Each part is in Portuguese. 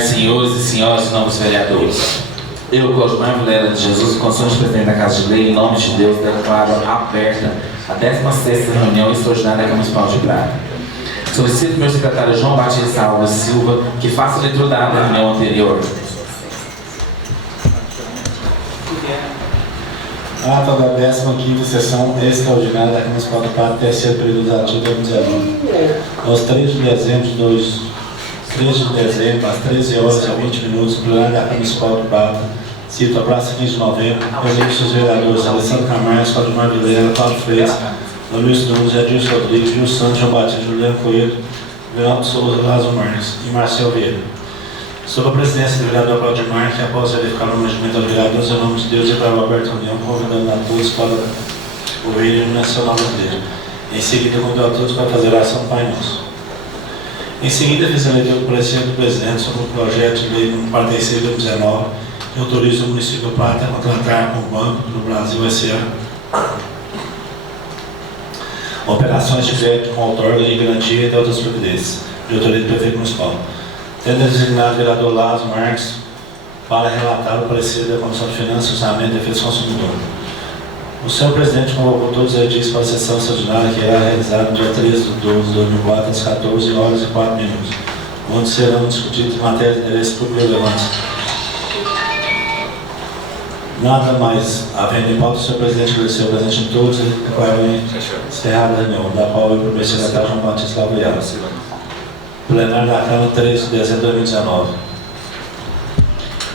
Senhores e senhoras e novos vereadores, eu, Cosmar Vilela de Jesus, constituinte presidente da Casa de Lei, em nome de Deus, declaro aberta a 16ª reunião extraordinária da Câmara Municipal de Prata. Solicito ao meu secretário João Batista Alves Silva que faça a leitura da ata da reunião anterior. Ata da 15ª sessão extraordinária da Câmara Municipal de Prata, terceiro período ativo 2019. Aos 3 de dezembro, às 13 horas e 20 minutos, no plenário da Câmara Municipal de Prata, cito a praça 15 de novembro, reeleito os vereadores Alessandro Camargo, Cosmar Vilela, Paulo Freitas, Luiz Nunes, Edilson Rodrigues, Gil Santos, João Batista, Juliano Coelho, Verão Souza, Lázaro Marques e Marcelo Vieira. Sob a presidência do vereador Claudio Marques, após verificar o regimento dos vereadores, em nome de Deus, declaro aberta a reunião, convidando a todos para o hino nacional brasileiro. Em seguida, convido a todos para fazer a ação do Pai Nosso. Em seguida, fiz a leitura do parecer do presidente sobre o projeto de lei nº 46 de 2019, que autoriza o município de Prata a contratar com o Banco do Brasil S.A. operações de crédito com outorga de garantia e outras providências, de autoria do prefeito municipal. Tendo designado o vereador Lázaro Marques para relatar o parecer da Comissão de Finanças, Orçamento e Defesa do Consumidor. O senhor presidente convocou todos os edis para a sessão extraordinária que irá realizar no dia 13 de 12 de 2004, às 14 horas e 4 minutos, onde serão discutidas matérias de interesse público relevantes. Nada mais havendo em pauta, o senhor presidente agradeceu o presente de todos e declarou encerrada a reunião, da qual eu primeiro secretário João Batista Alvear. Plenário da Câmara, 13 de dezembro de 2019.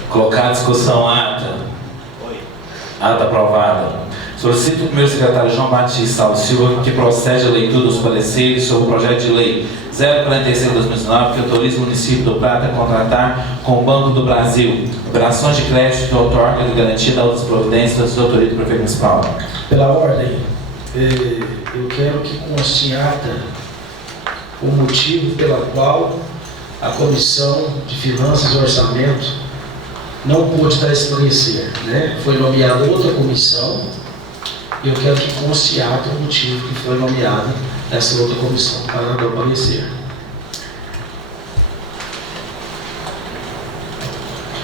Colocar a discussão ata. Ata aprovada. Solicito ao primeiro secretário João Batista Alves Silva que procede a leitura dos pareceres sobre o projeto de lei 046 de 2019, que autoriza o município do Prata a contratar com o Banco do Brasil operações de crédito de outorga de garantia de outras providências da autoria do prefeito municipal. Pela ordem, eu quero que conste em ata o motivo pela qual a Comissão de Finanças e Orçamento não pôde dar esse parecer, né? Foi nomeada outra comissão. Eu quero que conste em ata o motivo que foi nomeada essa outra comissão para dar o parecer.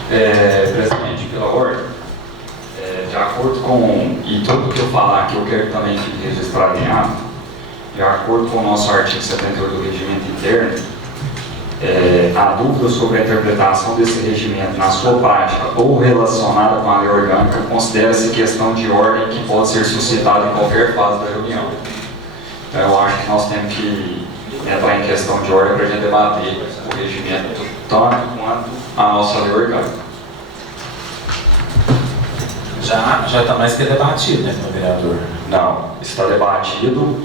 Presidente, pela ordem, de acordo com, e tudo que eu falar aqui eu quero também fique registrado em ata, de acordo com o nosso artigo 78 do Regimento Interno, a dúvida sobre a interpretação desse regimento na sua prática ou relacionada com a lei orgânica considera-se questão de ordem que pode ser suscitada em qualquer fase da reunião. Então eu acho que nós temos que entrar em questão de ordem para a gente debater o regimento tanto quanto a nossa lei orgânica. Já está mais que debatido, né, meu vereador? Não, está debatido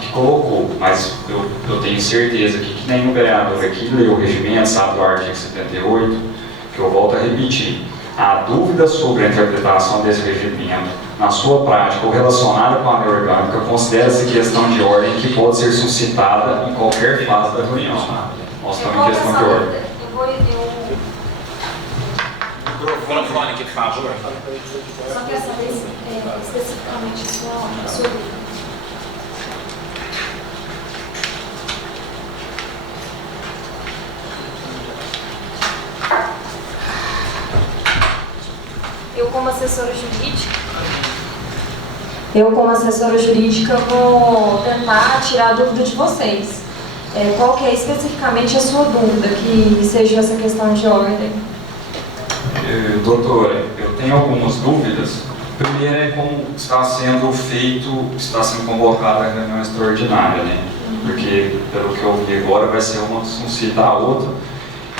que colocou, mas eu tenho certeza que nenhum vereador aqui leu o regimento, sabe do artigo 78, que eu volto a repetir. A dúvida sobre a interpretação desse regimento na sua prática ou relacionada com a lei orgânica considera-se questão de ordem que pode ser suscitada em qualquer fase da reunião. Nós estamos em questão de ordem. Microfone aqui, por favor. Só quero saber especificamente a sua dúvida. Eu, como assessora jurídica, vou tentar tirar a dúvida de vocês. Qual que é especificamente a sua dúvida, que seja essa questão de ordem? Doutora, eu tenho algumas dúvidas. Primeiro é como está sendo convocada a reunião extraordinária, né? Porque, pelo que eu vi agora, vai ser uma suscita a outra.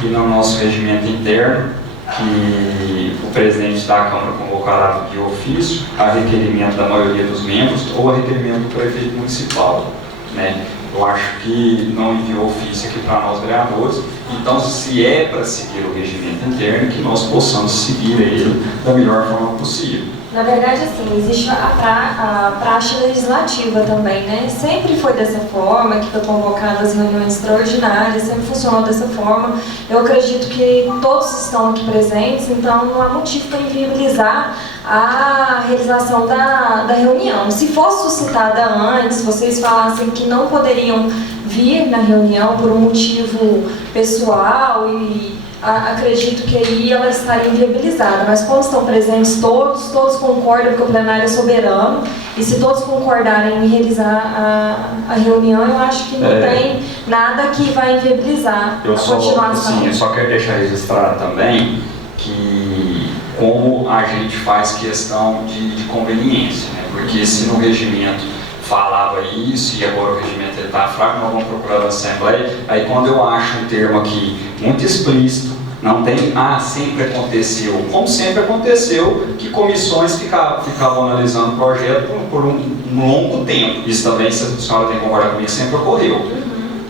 E no nosso regimento interno, que o presidente da Câmara convocará de ofício a requerimento da maioria dos membros ou a requerimento do prefeito municipal, né? Eu acho que não enviou ofício aqui para nós vereadores, então se é para seguir o regimento interno, que nós possamos seguir ele da melhor forma possível. Na verdade, assim, existe a praxe legislativa também, né? Sempre foi dessa forma, que foi convocada as reuniões extraordinárias, sempre funcionou dessa forma. Eu acredito que todos estão aqui presentes, então não há motivo para inviabilizar a realização da reunião. Se fosse suscitada antes, vocês falassem que não poderiam vir na reunião por um motivo pessoal e acredito que aí ela estaria inviabilizada, mas como estão presentes todos concordam que o plenário é soberano, e se todos concordarem em realizar a reunião, eu acho que não tem nada que vai inviabilizar a continuação. Eu só quero deixar registrado também que como a gente faz questão de conveniência, né? Porque se no regimento falava isso e agora o regimento está fraco, nós vamos procurar na Assembleia. Aí quando eu acho um termo aqui muito explícito, não tem, sempre aconteceu, como sempre aconteceu, que comissões ficavam analisando o projeto por um longo tempo. Isso também, se a senhora tem que concordar comigo, sempre ocorreu.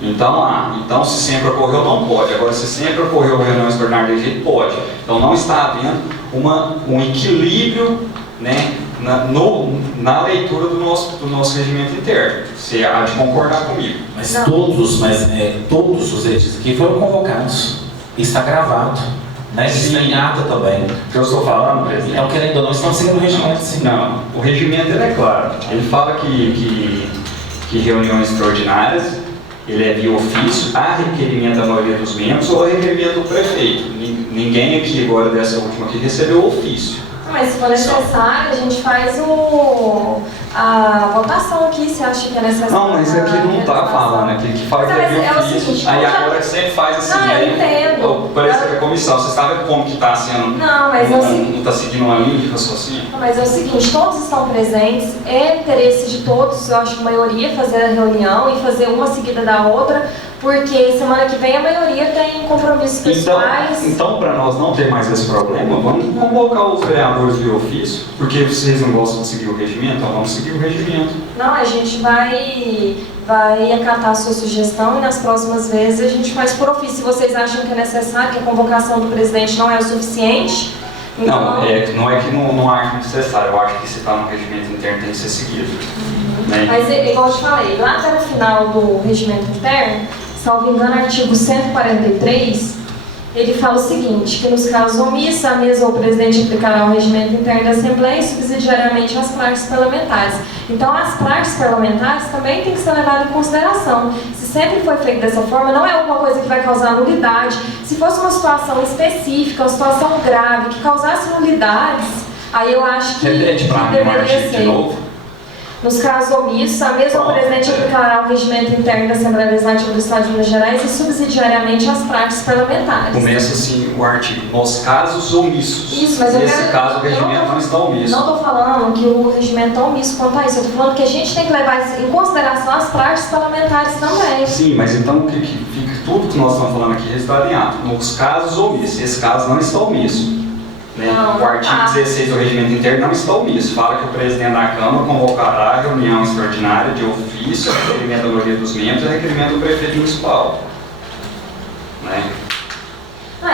Então se sempre ocorreu, não pode. Agora, se sempre ocorreu reunião extraordinária de jeito, pode. Então não está havendo um equilíbrio, né, na leitura do nosso regimento interno. Você há de concordar comigo. Mas todos os edis aqui foram convocados. Está gravado. Né? Está em ata também. O que eu estou falando, presidente? Então, querendo ou não, estão seguindo o regimento, sim. Não, o regimento ele é claro. Ele fala que reuniões extraordinárias, ele é via ofício, a requerimento da maioria dos membros ou a requerimento do prefeito. Ninguém aqui agora, dessa última aqui, recebeu o ofício. Mas se for necessário, a gente faz a votação aqui, se acha que é necessário. Não, mas aqui não está falando, aqui que fala que é ofício. Seguinte, aí agora sempre faz assim, não, eu entendo. Parece que a comissão, você sabe como que está sendo. Não, mas não está seguindo uma linha de raciocínio. Mas é o seguinte, todos estão presentes, é interesse de todos, eu acho que a maioria, fazer a reunião e fazer uma seguida da outra, porque semana que vem a maioria tem compromissos pessoais. Então para nós não ter mais esse problema, vamos convocar os vereadores de ofício, porque vocês não gostam de seguir o regimento, então vamos seguir o regimento. Não, a gente vai acatar a sua sugestão e nas próximas vezes a gente faz por ofício. Se vocês acham que é necessário, que a convocação do presidente não é o suficiente, então... Não é que não acho necessário, eu acho que se está no regimento interno tem que ser seguido. Né? Mas, igual eu te falei, lá até o final do regimento interno, salvo engano, artigo 143, ele fala o seguinte, que nos casos omissos, a mesa ou o presidente aplicará o regimento interno da Assembleia e subsidiariamente as praxes parlamentares. Então, as praxes parlamentares também têm que ser levadas em consideração. Se sempre foi feito dessa forma, não é alguma coisa que vai causar nulidade. Se fosse uma situação específica, uma situação grave, que causasse nulidades, aí eu acho que deveria ser. De novo. Nos casos omissos, a mesma presidente aplicará o regimento interno da Assembleia Legislativa do Estado de Minas Gerais e subsidiariamente as praxes parlamentares. Começa assim o artigo, nos casos omissos. Isso, mas nesse caso o regimento não está omisso. Não estou falando que o regimento está omisso quanto a isso, eu estou falando que a gente tem que levar em consideração as praxes parlamentares também. Sim, mas então o que fica, tudo que nós estamos falando aqui é registrado em ato. Nos casos omissos, esse caso não está omisso. Né? O artigo 16 do regimento interno não está omisso. Fala que o presidente da Câmara convocará a reunião extraordinária de ofício, requerimento da maioria dos membros e requerimento do prefeito municipal. Né?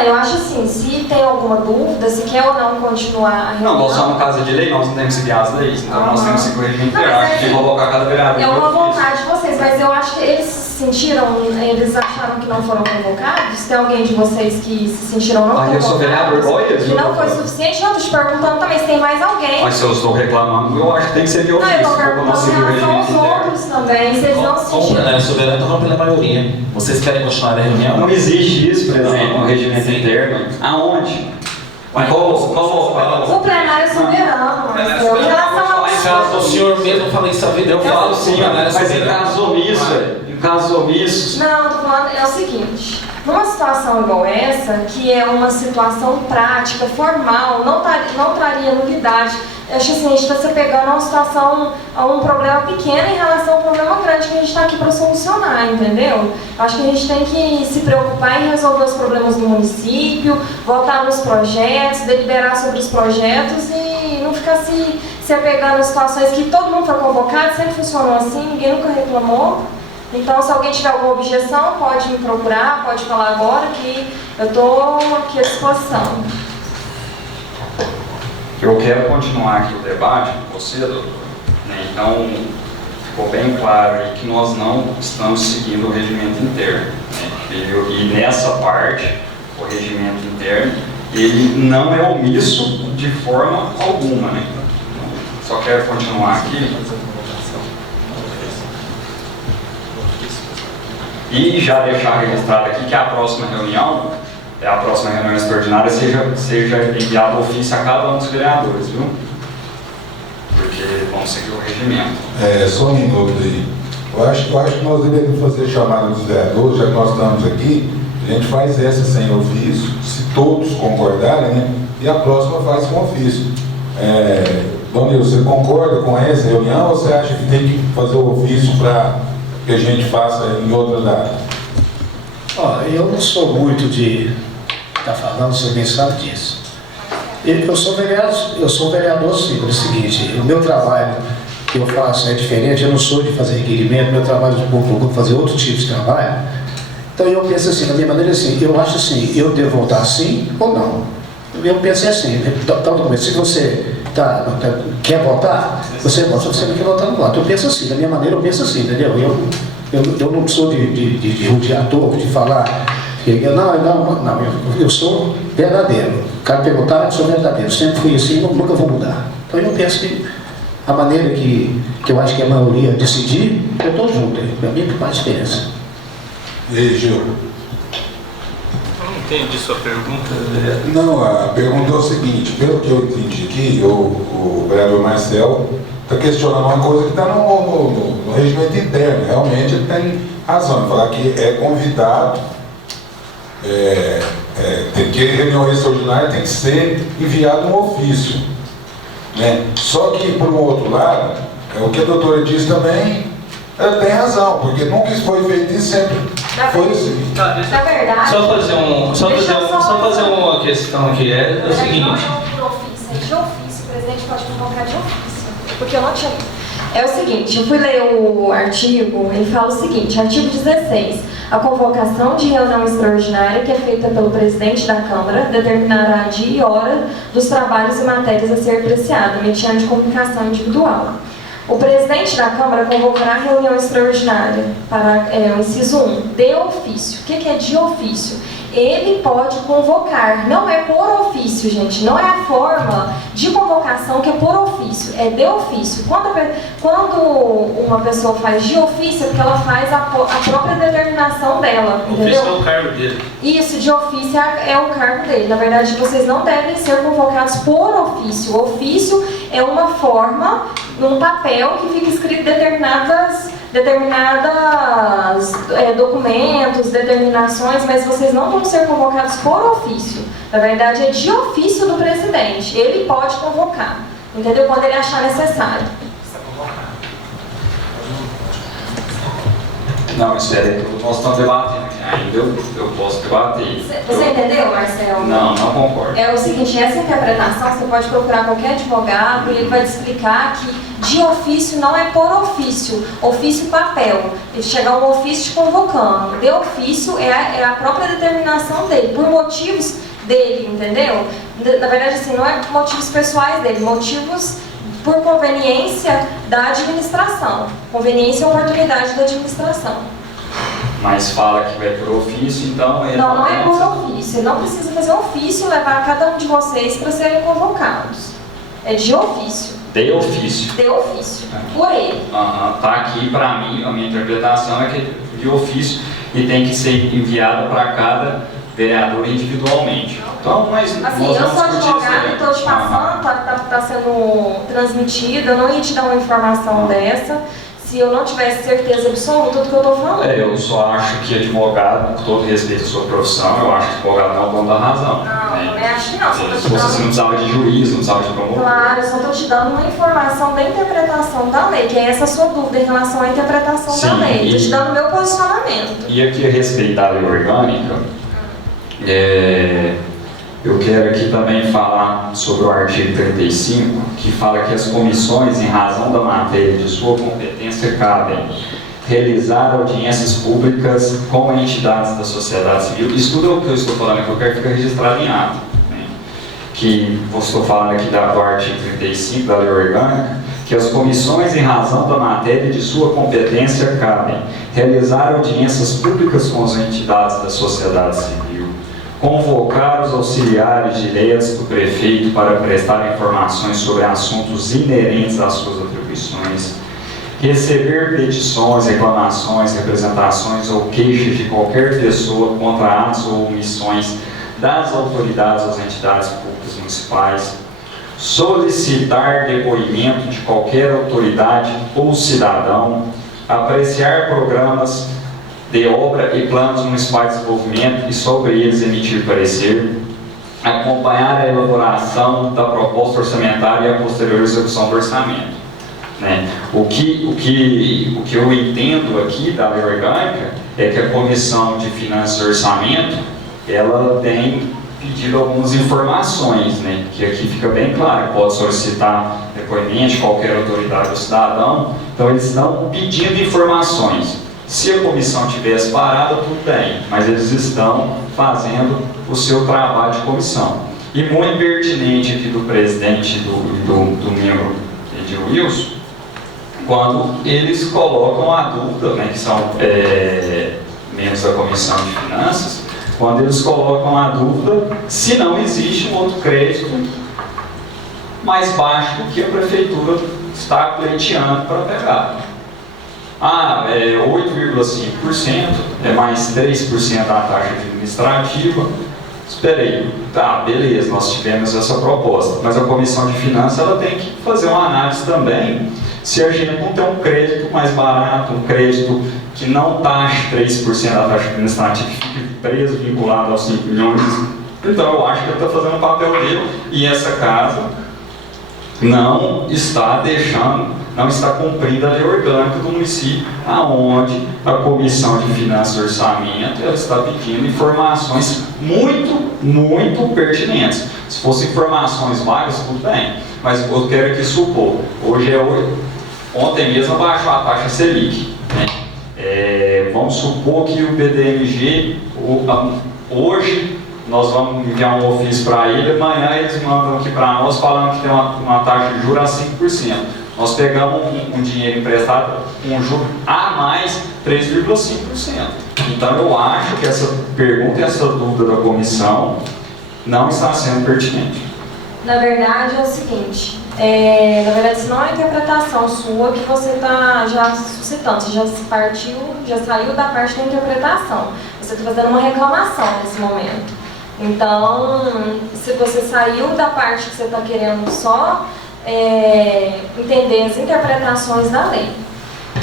Eu acho assim, se tem alguma dúvida, se quer ou não continuar a reunião... Não, nós somos casa de lei, nós não temos que seguir as leis, então nós temos que seguir o regimento interno. Acho que convocar cada vereador. É uma vontade de vocês, mas eu acho que eles se sentiram, eles acharam que não foram convocados? Tem alguém de vocês que se sentiram não convocados? Eu sou vereador igual eles. Que não foi suficiente? Não, estou te perguntando também se tem mais alguém. Mas se eu estou reclamando, eu acho que tem que ser de ofício. Não, eu estou perguntando em relação aos outros também, se eles não se Como o sentiram. plenário soberano, então vamos pela maioria. Vocês querem continuar a reunião? Não existe isso, presidente, no regimento interno. Aonde? O plenário é soberano. Em relação aos Caso o senhor mesmo fale isso a vida, eu falo sim, plenário mas em soberano. casos omissos, em casos omissos. Não, eu tô falando, é o seguinte, numa situação igual essa, que é uma situação prática, formal, não traria nulidade. Eu acho assim, a gente está se pegando a uma situação, a um problema pequeno em relação a um problema grande que a gente está aqui para solucionar, entendeu? Acho que a gente tem que se preocupar em resolver os problemas do município, votar nos projetos, deliberar sobre os projetos e não ficar se apegando a situações que todo mundo foi convocado, sempre funcionou assim, ninguém nunca reclamou. Então, se alguém tiver alguma objeção, pode me procurar, pode falar agora que eu estou aqui à disposição. Eu quero continuar aqui o debate com você, doutor. Né? Então, ficou bem claro aí que nós não estamos seguindo o regimento interno. Né? E nessa parte, o regimento interno, ele não é omisso de forma alguma. Né? Só quero continuar aqui. E já deixar registrado aqui que a próxima reunião extraordinária seja enviado ofício a cada um dos vereadores, viu? Porque vamos seguir o regimento. Só um minuto aí. Eu acho que nós devemos fazer chamada dos vereadores, já que nós estamos aqui, a gente faz essa sem ofício, se todos concordarem, né? E a próxima faz com ofício. Dona Nilson, você concorda com essa reunião ou você acha que tem que fazer o ofício para que a gente faça em outra data? Eu não sou muito de estar falando, você bem sabe disso. Eu sou vereador sim, pelo seguinte, o meu trabalho que eu faço é diferente, eu não sou de fazer requerimento, meu trabalho de vou fazer outro tipo de trabalho. Então eu penso assim, da minha maneira assim, eu acho assim, eu devo votar sim ou não. Eu pensei assim, se você quer votar, você vota, se você não quer votar, não vota. Eu penso assim, da minha maneira eu penso assim, entendeu? Eu não sou de rodeador, de falar, eu sou verdadeiro. O cara perguntar, eu sou verdadeiro, sempre fui assim, nunca vou mudar. Então eu penso que a maneira que eu acho que a maioria decidir, eu estou junto, para mim não faz diferença. E aí, Gil? Não entendi sua pergunta. Não, a pergunta é o seguinte, pelo que eu entendi aqui, o vereador Marcel está questionando uma coisa que está no regimento interno. Realmente ele tem razão em falar que é convidado, tem que reunião extraordinária tem que ser enviado um ofício, né? Só que, por um outro lado, o que a doutora disse também, ela tem razão, porque nunca isso foi feito e sempre foi assim. Na verdade, só fazer uma questão aqui, é o seguinte. Não é por ofício, é de ofício, o presidente pode convocar de ofício, porque eu não tinha. É o seguinte, eu fui ler o artigo, ele fala o seguinte, artigo 16, a convocação de reunião extraordinária que é feita pelo presidente da Câmara determinará dia e hora dos trabalhos e matérias a ser apreciada, mediante comunicação individual. O presidente da Câmara convocará a reunião extraordinária para o inciso 1, de ofício. O que é de ofício? Ele pode convocar, não é por ofício, gente, não é a forma de convocação que é por ofício, é de ofício. Quando uma pessoa faz de ofício, é porque ela faz a própria determinação dela, entendeu? Ofício é o cargo dele. Isso, de ofício é o cargo dele. Na verdade, vocês não devem ser convocados por ofício. O ofício é uma forma, num papel que fica escrito determinados documentos, determinações, mas vocês não vão ser convocados por ofício. Na verdade, é de ofício do presidente. Ele pode convocar, entendeu? Quando ele achar necessário. Não, espera aí, nós estamos debatendo aqui ainda, eu posso debater. Você entendeu, Marcelo? Não concordo. É o seguinte, essa interpretação, você pode procurar qualquer advogado e ele vai te explicar que de ofício não é por ofício, ofício papel. Ele chegar um ofício te convocando. De ofício é a própria determinação dele, por motivos dele, entendeu? Na verdade, assim, não é motivos pessoais dele, motivos por conveniência da administração. Conveniência e oportunidade da administração. Mas fala que vai por ofício, então... Não é por ofício. Ele não precisa fazer ofício e levar cada um de vocês para serem convocados. É de ofício. De ofício. De ofício. Por ele. Tá aqui, para mim, a minha interpretação é que é de ofício e tem que ser enviado para cada vereador individualmente. Então, mas assim, eu sou advogada e estou te passando, está sendo transmitido, eu não ia te dar uma informação dessa se eu não tivesse certeza absoluta do que eu estou falando. Eu só acho que advogado, com todo respeito à sua profissão, eu acho que advogado não é o dono da razão. Não acho que não. Se você não precisava de juiz, não precisava de promotor. Claro, eu só estou te dando uma informação da interpretação da lei, que é essa sua dúvida em relação à interpretação da lei. Estou te dando o meu posicionamento. E aqui, a respeito da lei orgânica, eu quero aqui também falar sobre o artigo 35, que fala que as comissões, em razão da matéria de sua competência, cabem realizar audiências públicas com entidades da sociedade civil. Isso tudo é o que eu estou falando, que eu quero que fique registrado em ato. Né? Que eu estou falando aqui do artigo 35 da lei orgânica, que as comissões, em razão da matéria de sua competência, cabem realizar audiências públicas com as entidades da sociedade civil, convocar os auxiliares diretos do prefeito para prestar informações sobre assuntos inerentes às suas atribuições, receber petições, reclamações, representações ou queixas de qualquer pessoa contra atos ou omissões das autoridades ou entidades públicas municipais, solicitar depoimento de qualquer autoridade ou cidadão, apreciar programas de obra e planos municipais de desenvolvimento e sobre eles emitir parecer, acompanhar a elaboração da proposta orçamentária e a posterior execução do orçamento. Né? O que eu entendo aqui da lei orgânica é que a Comissão de Finanças e Orçamento ela tem pedido algumas informações, né? Que aqui fica bem claro, pode solicitar depoimento de qualquer autoridade ou cidadão, então eles estão pedindo informações. Se a comissão tivesse parada, tudo bem, mas eles estão fazendo o seu trabalho de comissão. E muito pertinente aqui do presidente do membro Edilson, quando eles colocam a dúvida, né, que são membros da Comissão de Finanças, quando eles colocam a dúvida se não existe um outro crédito mais baixo do que a prefeitura está pleiteando para pegar. 8,5% é mais 3% da taxa administrativa. Espera aí, tá, beleza, nós tivemos essa proposta, mas a Comissão de Finanças ela tem que fazer uma análise também se a gente não tem um crédito mais barato, um crédito que não taxe 3% da taxa administrativa, que fique preso, vinculado aos 5 milhões. Então eu acho que ele está fazendo o papel dele e essa casa não está cumprindo a lei orgânica do município, aonde a Comissão de Finanças e Orçamento ela está pedindo informações muito pertinentes. Se fossem informações vagas, tudo bem, mas eu quero aqui supor, ontem mesmo abaixou a taxa Selic, né? Vamos supor que o BDMG, hoje, nós vamos enviar um ofício para ele, amanhã eles mandam aqui para nós falando que tem uma taxa de juros a 5%. Nós pegamos um dinheiro emprestado com um juro a mais 3,5%. Então eu acho que essa pergunta e essa dúvida da comissão não está sendo pertinente. Na verdade é o seguinte, na verdade isso não é interpretação sua que você está já suscitando, você já saiu da parte da interpretação, você está fazendo uma reclamação nesse momento. Então, se você saiu da parte que você está querendo só entender as interpretações da lei.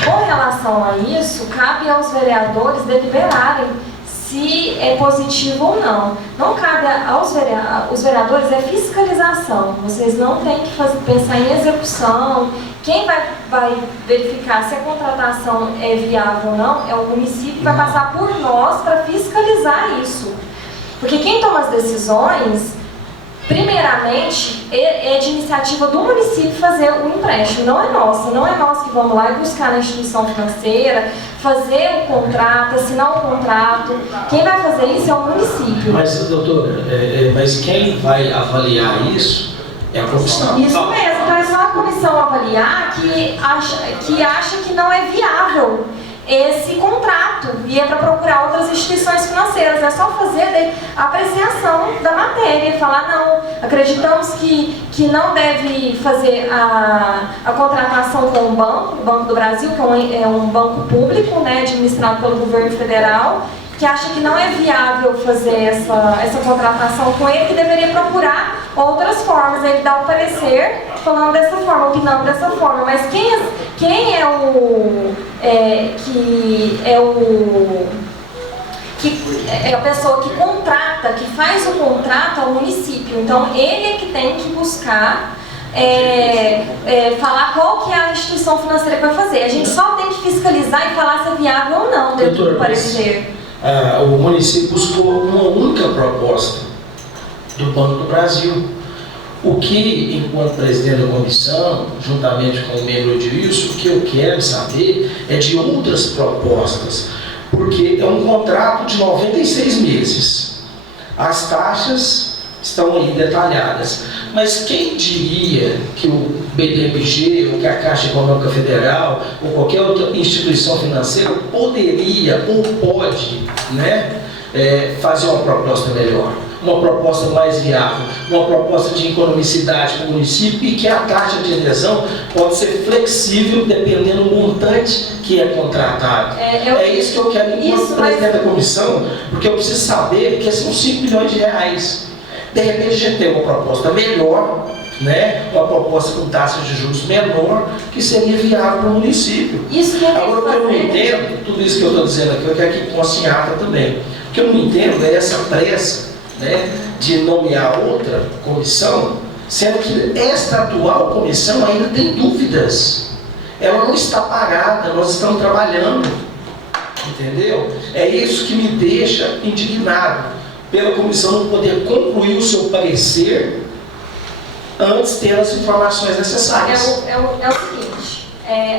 Com relação a isso, cabe aos vereadores deliberarem se é positivo ou não. Não cabe aos vereadores fiscalização. Vocês não têm que pensar em execução. Quem vai verificar se a contratação é viável ou não é o município que vai passar por nós para fiscalizar isso. Porque quem toma as decisões, primeiramente, é de iniciativa do município fazer o empréstimo, não é nossa. Não é nós que vamos lá e buscar na instituição financeira, fazer o contrato, assinar o contrato. Quem vai fazer isso é o município. Mas, doutora, mas quem vai avaliar isso é a comissão. Isso mesmo, então é só a comissão avaliar que acha que não é viável esse contrato e é para procurar outras instituições financeiras. É só fazer a apreciação da matéria e falar, não, acreditamos que não deve fazer a contratação com o Banco do Brasil, que é um banco público, né, administrado pelo governo federal, que acha que não é viável fazer essa contratação com ele, que deveria procurar outras formas. Ele dá o parecer falando dessa forma, opinando dessa forma, mas quem é a pessoa que contrata, que faz o contrato ao município. Então ele é que tem que buscar falar qual que é a instituição financeira que vai fazer. A gente só tem que fiscalizar e falar se é viável ou não dentro do parecer. O município buscou uma única proposta do Banco do Brasil. O que, enquanto presidente da comissão, juntamente com o membro Edilson, o que eu quero saber é de outras propostas, porque é um contrato de 96 meses. As taxas estão aí detalhadas. Mas quem diria que o BDMG, ou que a Caixa Econômica Federal, ou qualquer outra instituição financeira poderia ou pode, né, fazer uma proposta melhor, uma proposta mais viável, uma proposta de economicidade para o município e que a taxa de adesão pode ser flexível dependendo do montante que é contratado. É isso que eu quero enquanto presidente da comissão, porque eu preciso saber que são 5 milhões de reais. De repente a gente tem uma proposta melhor, né? Uma proposta com taxa de juros menor, que seria viável para o município. Agora, o que eu não entendo, tudo isso que eu estou dizendo aqui, eu quero que conste em ata também. O que eu não entendo é essa pressa, né, de nomear outra comissão, sendo que esta atual comissão ainda tem dúvidas. Ela não está parada, nós estamos trabalhando. Entendeu? É isso que me deixa indignado, pela comissão não poder concluir o seu parecer antes de ter as informações necessárias. É o seguinte,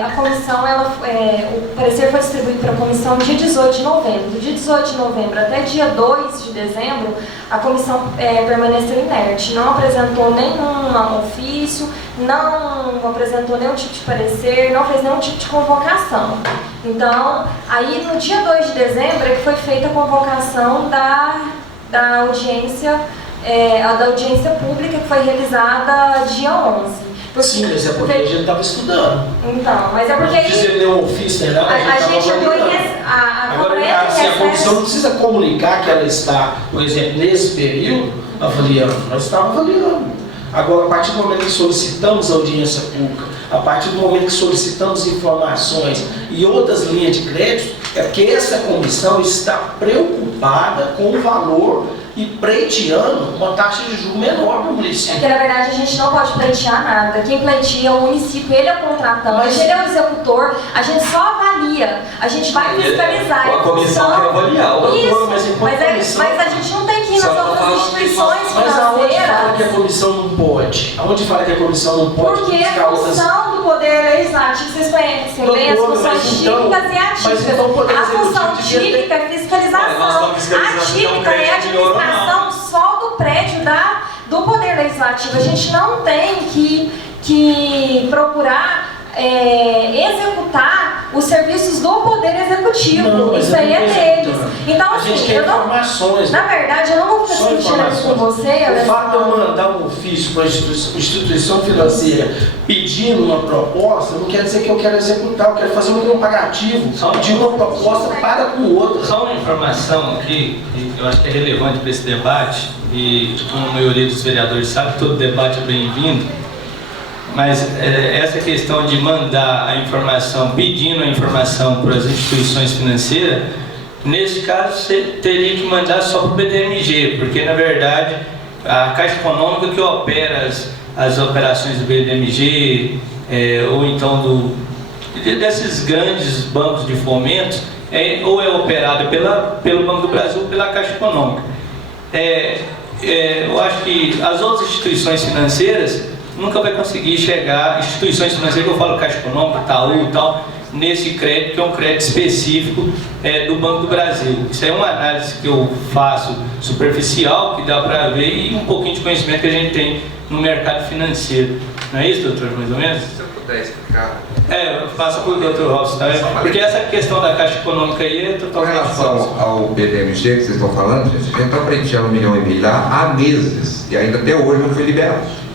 a comissão, o parecer foi distribuído para a comissão no dia 18 de novembro. Do dia 18 de novembro até dia 2 de dezembro, a comissão permaneceu inerte, não apresentou nenhum ofício, não apresentou nenhum tipo de parecer, não fez nenhum tipo de convocação. Então, aí no dia 2 de dezembro é que foi feita a convocação da audiência pública, que foi realizada dia 11. Sim, mas é porque a gente estava estudando. Então, mas é porque não precisa ler um ofício, né? a gente Agora, se a comissão não precisa comunicar que ela está, por exemplo, nesse período, avaliando. Nós estávamos avaliando. Agora, a partir do momento que solicitamos audiência pública, a partir do momento que solicitamos informações e outras linhas de crédito, é porque essa comissão está preocupada com o valor e pleiteando uma taxa de juros menor para o município. É que, na verdade, a gente não pode pleitear nada. Quem pleiteia é o município, ele é o contratante, ele é o executor, a gente só avalia, a gente vai fiscalizar. A comissão quer avaliar. Isso, mas a gente não tem que ir nas outras instituições financeiras. Mas aonde fala que a comissão não pode? Aonde fala que a comissão não pode? Porque a função do Poder Legislativo, vocês conhecem bem as funções típicas e atípicas. A função típica é fiscalização. Atípica é a administração só do prédio do Poder Legislativo. A gente não tem que procurar executar os serviços do Poder Executivo. Não, isso aí é deles. Então, a gente quer informações. Na verdade, eu não vou ficar discutindo aqui com você. O fato de eu mandar um ofício para a instituição financeira pedindo uma proposta, não quer dizer que eu quero executar, eu quero fazer um comparativo de uma proposta para com outra. Só uma informação aqui, que eu acho que é relevante para esse debate, e como a maioria dos vereadores sabe, todo debate é bem-vindo. Mas essa questão de mandar a informação, pedindo a informação para as instituições financeiras, nesse caso você teria que mandar só para o BDMG, porque na verdade a Caixa Econômica que opera as operações do BDMG, ou então desses grandes bancos de fomento, ou é operada pelo Banco do Brasil ou pela Caixa Econômica. Eu acho que as outras instituições financeiras nunca vai conseguir chegar, instituições financeiras, que eu falo Caixa Econômica, Itaú e tal, nesse crédito, que é um crédito específico do Banco do Brasil. Isso é uma análise que eu faço superficial, que dá para ver, e um pouquinho de conhecimento que a gente tem no mercado financeiro. Não é isso, doutor, mais ou menos? Se eu puder explicar. Eu faço por doutor Robson, tá? Porque essa questão da Caixa Econômica aí é totalmente... Com relação ao BDMG que vocês estão falando, gente, a gente está pleiteando 1,5 milhão lá há meses, e ainda até hoje não foi liberado.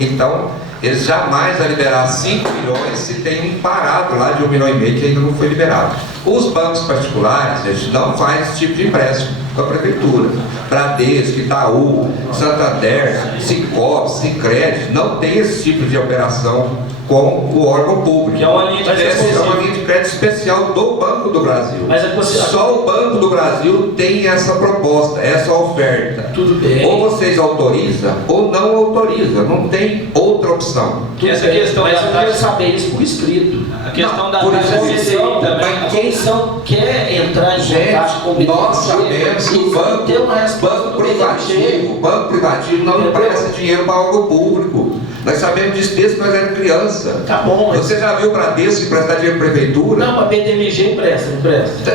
Então, eles jamais vão liberar 5 milhões se tem um parado lá de 1,5 milhão que ainda não foi liberado. Os bancos particulares, a gente não faz esse tipo de empréstimo com a prefeitura. Bradesco, Itaú, Santander, Sicoob, Sicredi, não tem esse tipo de operação com o órgão público. Que é uma linha de crédito, é uma linha de crédito especial do Banco do Brasil. Mas só o Banco do Brasil tem essa proposta, essa oferta. Tudo bem. Ou vocês autorizam ou não autorizam, não tem outra opção. Essa questão mas da eu quero taxa, saber isso por escrito. a questão da por taxa isso, CDI também. A comissão quer entrar em contato com o BDMG, nós sabemos que o banco privativo não empresta dinheiro para algo público. Nós sabemos disso desde que nós éramos criança. Tá bom, mas... Você já viu o Bradesco emprestar dinheiro para a prefeitura? Não, mas BDMG empresta.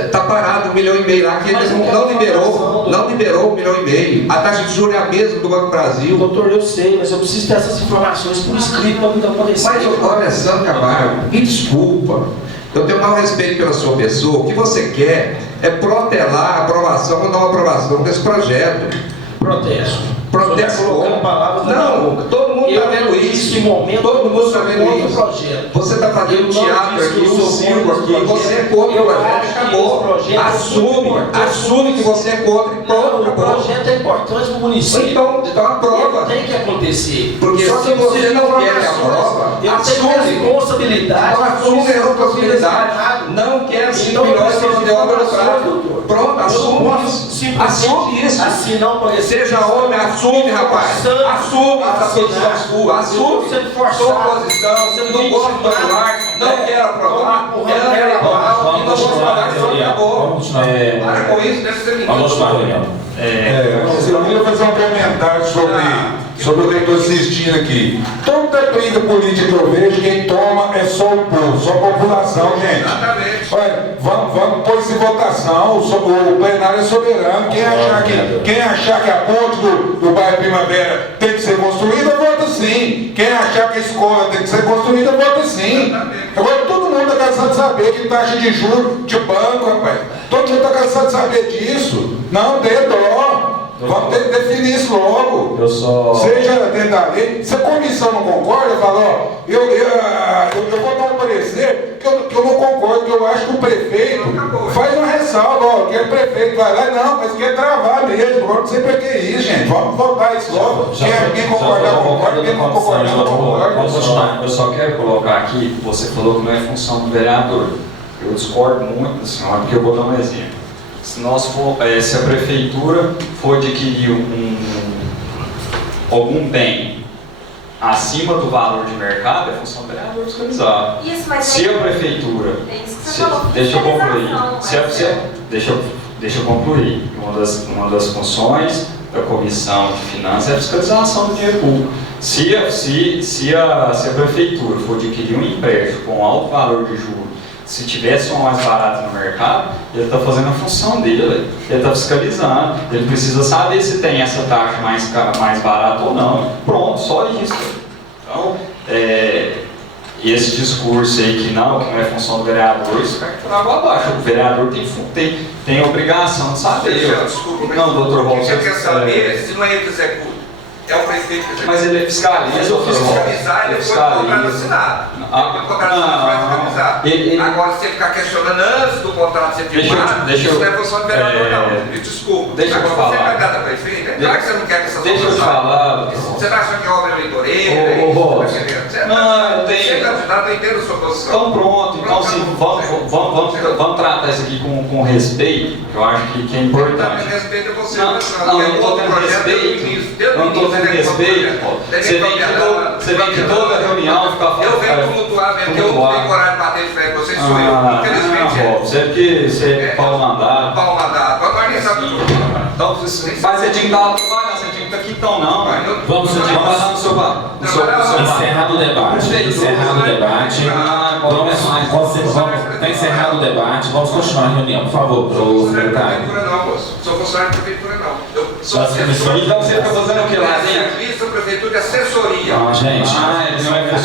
Tá parado 1,5 milhão lá, que Mas eles não liberou 1,5 milhão. A taxa de juros é a mesma do Banco do Brasil. Doutor, eu sei, mas eu preciso ter essas informações por escrito para me dar uma Mas olha, Sandro Camargo, me desculpa. Eu tenho o maior respeito pela sua pessoa. O que você quer é protelar a aprovação ou não aprovação desse projeto. Protesto. Protesto colocando palavras na minha não, boca. todo mundo está vendo Nesse isso. momento, Todo mundo está vendo contra o isso. projeto. Você está fazendo Eu não teatro disse que aqui, eu sou circo contra aqui, o você é projeto. contra o Eu projeto, acho que acabou. esse projeto é Assume, muito assume que você é contra e pronto, O acabou. projeto é importante para o município. Então aprova. Tem que acontecer. Porque Só se que você precisa não de quer que informações. aprova, Eu assume. tenho responsabilidade. Então assume a responsabilidade. Não quer 5 milhões para fazer obra no prazo. Pronto, assume isso. Assume isso. Assinar um parecer. Seja homem, assume, rapaz. Assume essa posição sua. Assume sua posição. Não gosto do aprovar, não quero aprovar, não quero aprovar. E não vou falar que só acabou. Vamos continuar. Para com isso, deve ser Vamos continuar, reunião. Eu queria fazer um comentário sobre o que eu estou assistindo aqui. Toda briga política que eu vejo, quem toma é só o povo, só a população, gente. Exatamente. Olha, vamos pôr isso em votação, o plenário é soberano. Quem achar que a ponte do bairro Primavera tem que ser construída, vota sim. Quem achar que a escola tem que ser construída, vota sim. Agora todo mundo está cansado de saber que taxa de juros de banco, rapaz. Todo mundo está cansado de saber disso. Não dê dó. Vamos ter que definir isso logo. Seja dentro da lei. Se a comissão não concorda, fala, ó, eu vou dar um parecer que eu não concordo, que eu acho que o prefeito faz uma ressalva, ó, que o prefeito vai lá, não, mas quer travar mesmo. Agora não sei pra que isso, gente. Vamos votar isso logo. Quem concordar, concorda, quem não concordar, não concorda. Vamos continuar. Eu só quero colocar aqui, você falou que não é função do vereador. Eu discordo muito da senhora, porque eu vou dar um exemplo. Se a prefeitura for adquirir algum bem acima do valor de mercado, é função do vereador fiscalizar. Isso, mas Se a prefeitura, é isso que você falou, deixa eu concluir. fiscalização, Deixa eu concluir. Uma das funções da comissão de finanças é a fiscalização do dinheiro público. Se a prefeitura for adquirir um empréstimo com alto valor de juros, se tivesse um mais barato no mercado, ele está fazendo a função dele, ele está fiscalizando, ele precisa saber se tem essa taxa mais barata ou não. Pronto, só isso. Então, esse discurso aí que não é função do vereador, isso cai por água abaixo. O vereador tem a obrigação de saber. Desculpa, Não, doutor Walter. Você quer saber se não é ele que executa? É o prefeito que executa. Mas ele fiscaliza. Mas eu fiz fiscalizar, ele foi contrato assinado. Ele foi contrato assinado, vai fiscalizar. Agora, se ele ficar questionando antes do contrato ser firmado, isso não é função do vereador, não. Me desculpa. Deixa eu Agora, falar. você é candidato a prefeito, é claro que você não quer que essa Deixa eu falar. Você está achando que é obra eleitoreira? Não, eu tenho. Você é candidato, eu entendo a sua posição. Então pronto, então sim, vamos tratar isso aqui com respeito, que eu acho que é importante. Respeito a você, Não, eu não estou tendo respeito. Eu não estou tendo respeito. Você vem que toda reunião fica falando. Eu venho tumultuar, eu não tenho coragem de bater de frente com vocês, sou eu. Infelizmente Você é pau mandado. pau mandado. Agora nem sabe tudo. Então, mas você tinha que estar lá, você tinha que estar aqui então não, velho. Vamos lá no seu bar. Encerrado o debate. Encerrado o debate. Está encerrado o debate. Vamos continuar a reunião, por favor, para o secretário. Não, moço. Sou funcionário de prefeitura, não. Eu sou Então você fica fazendo o que lá dentro? serviço da prefeitura de assessoria. Gente,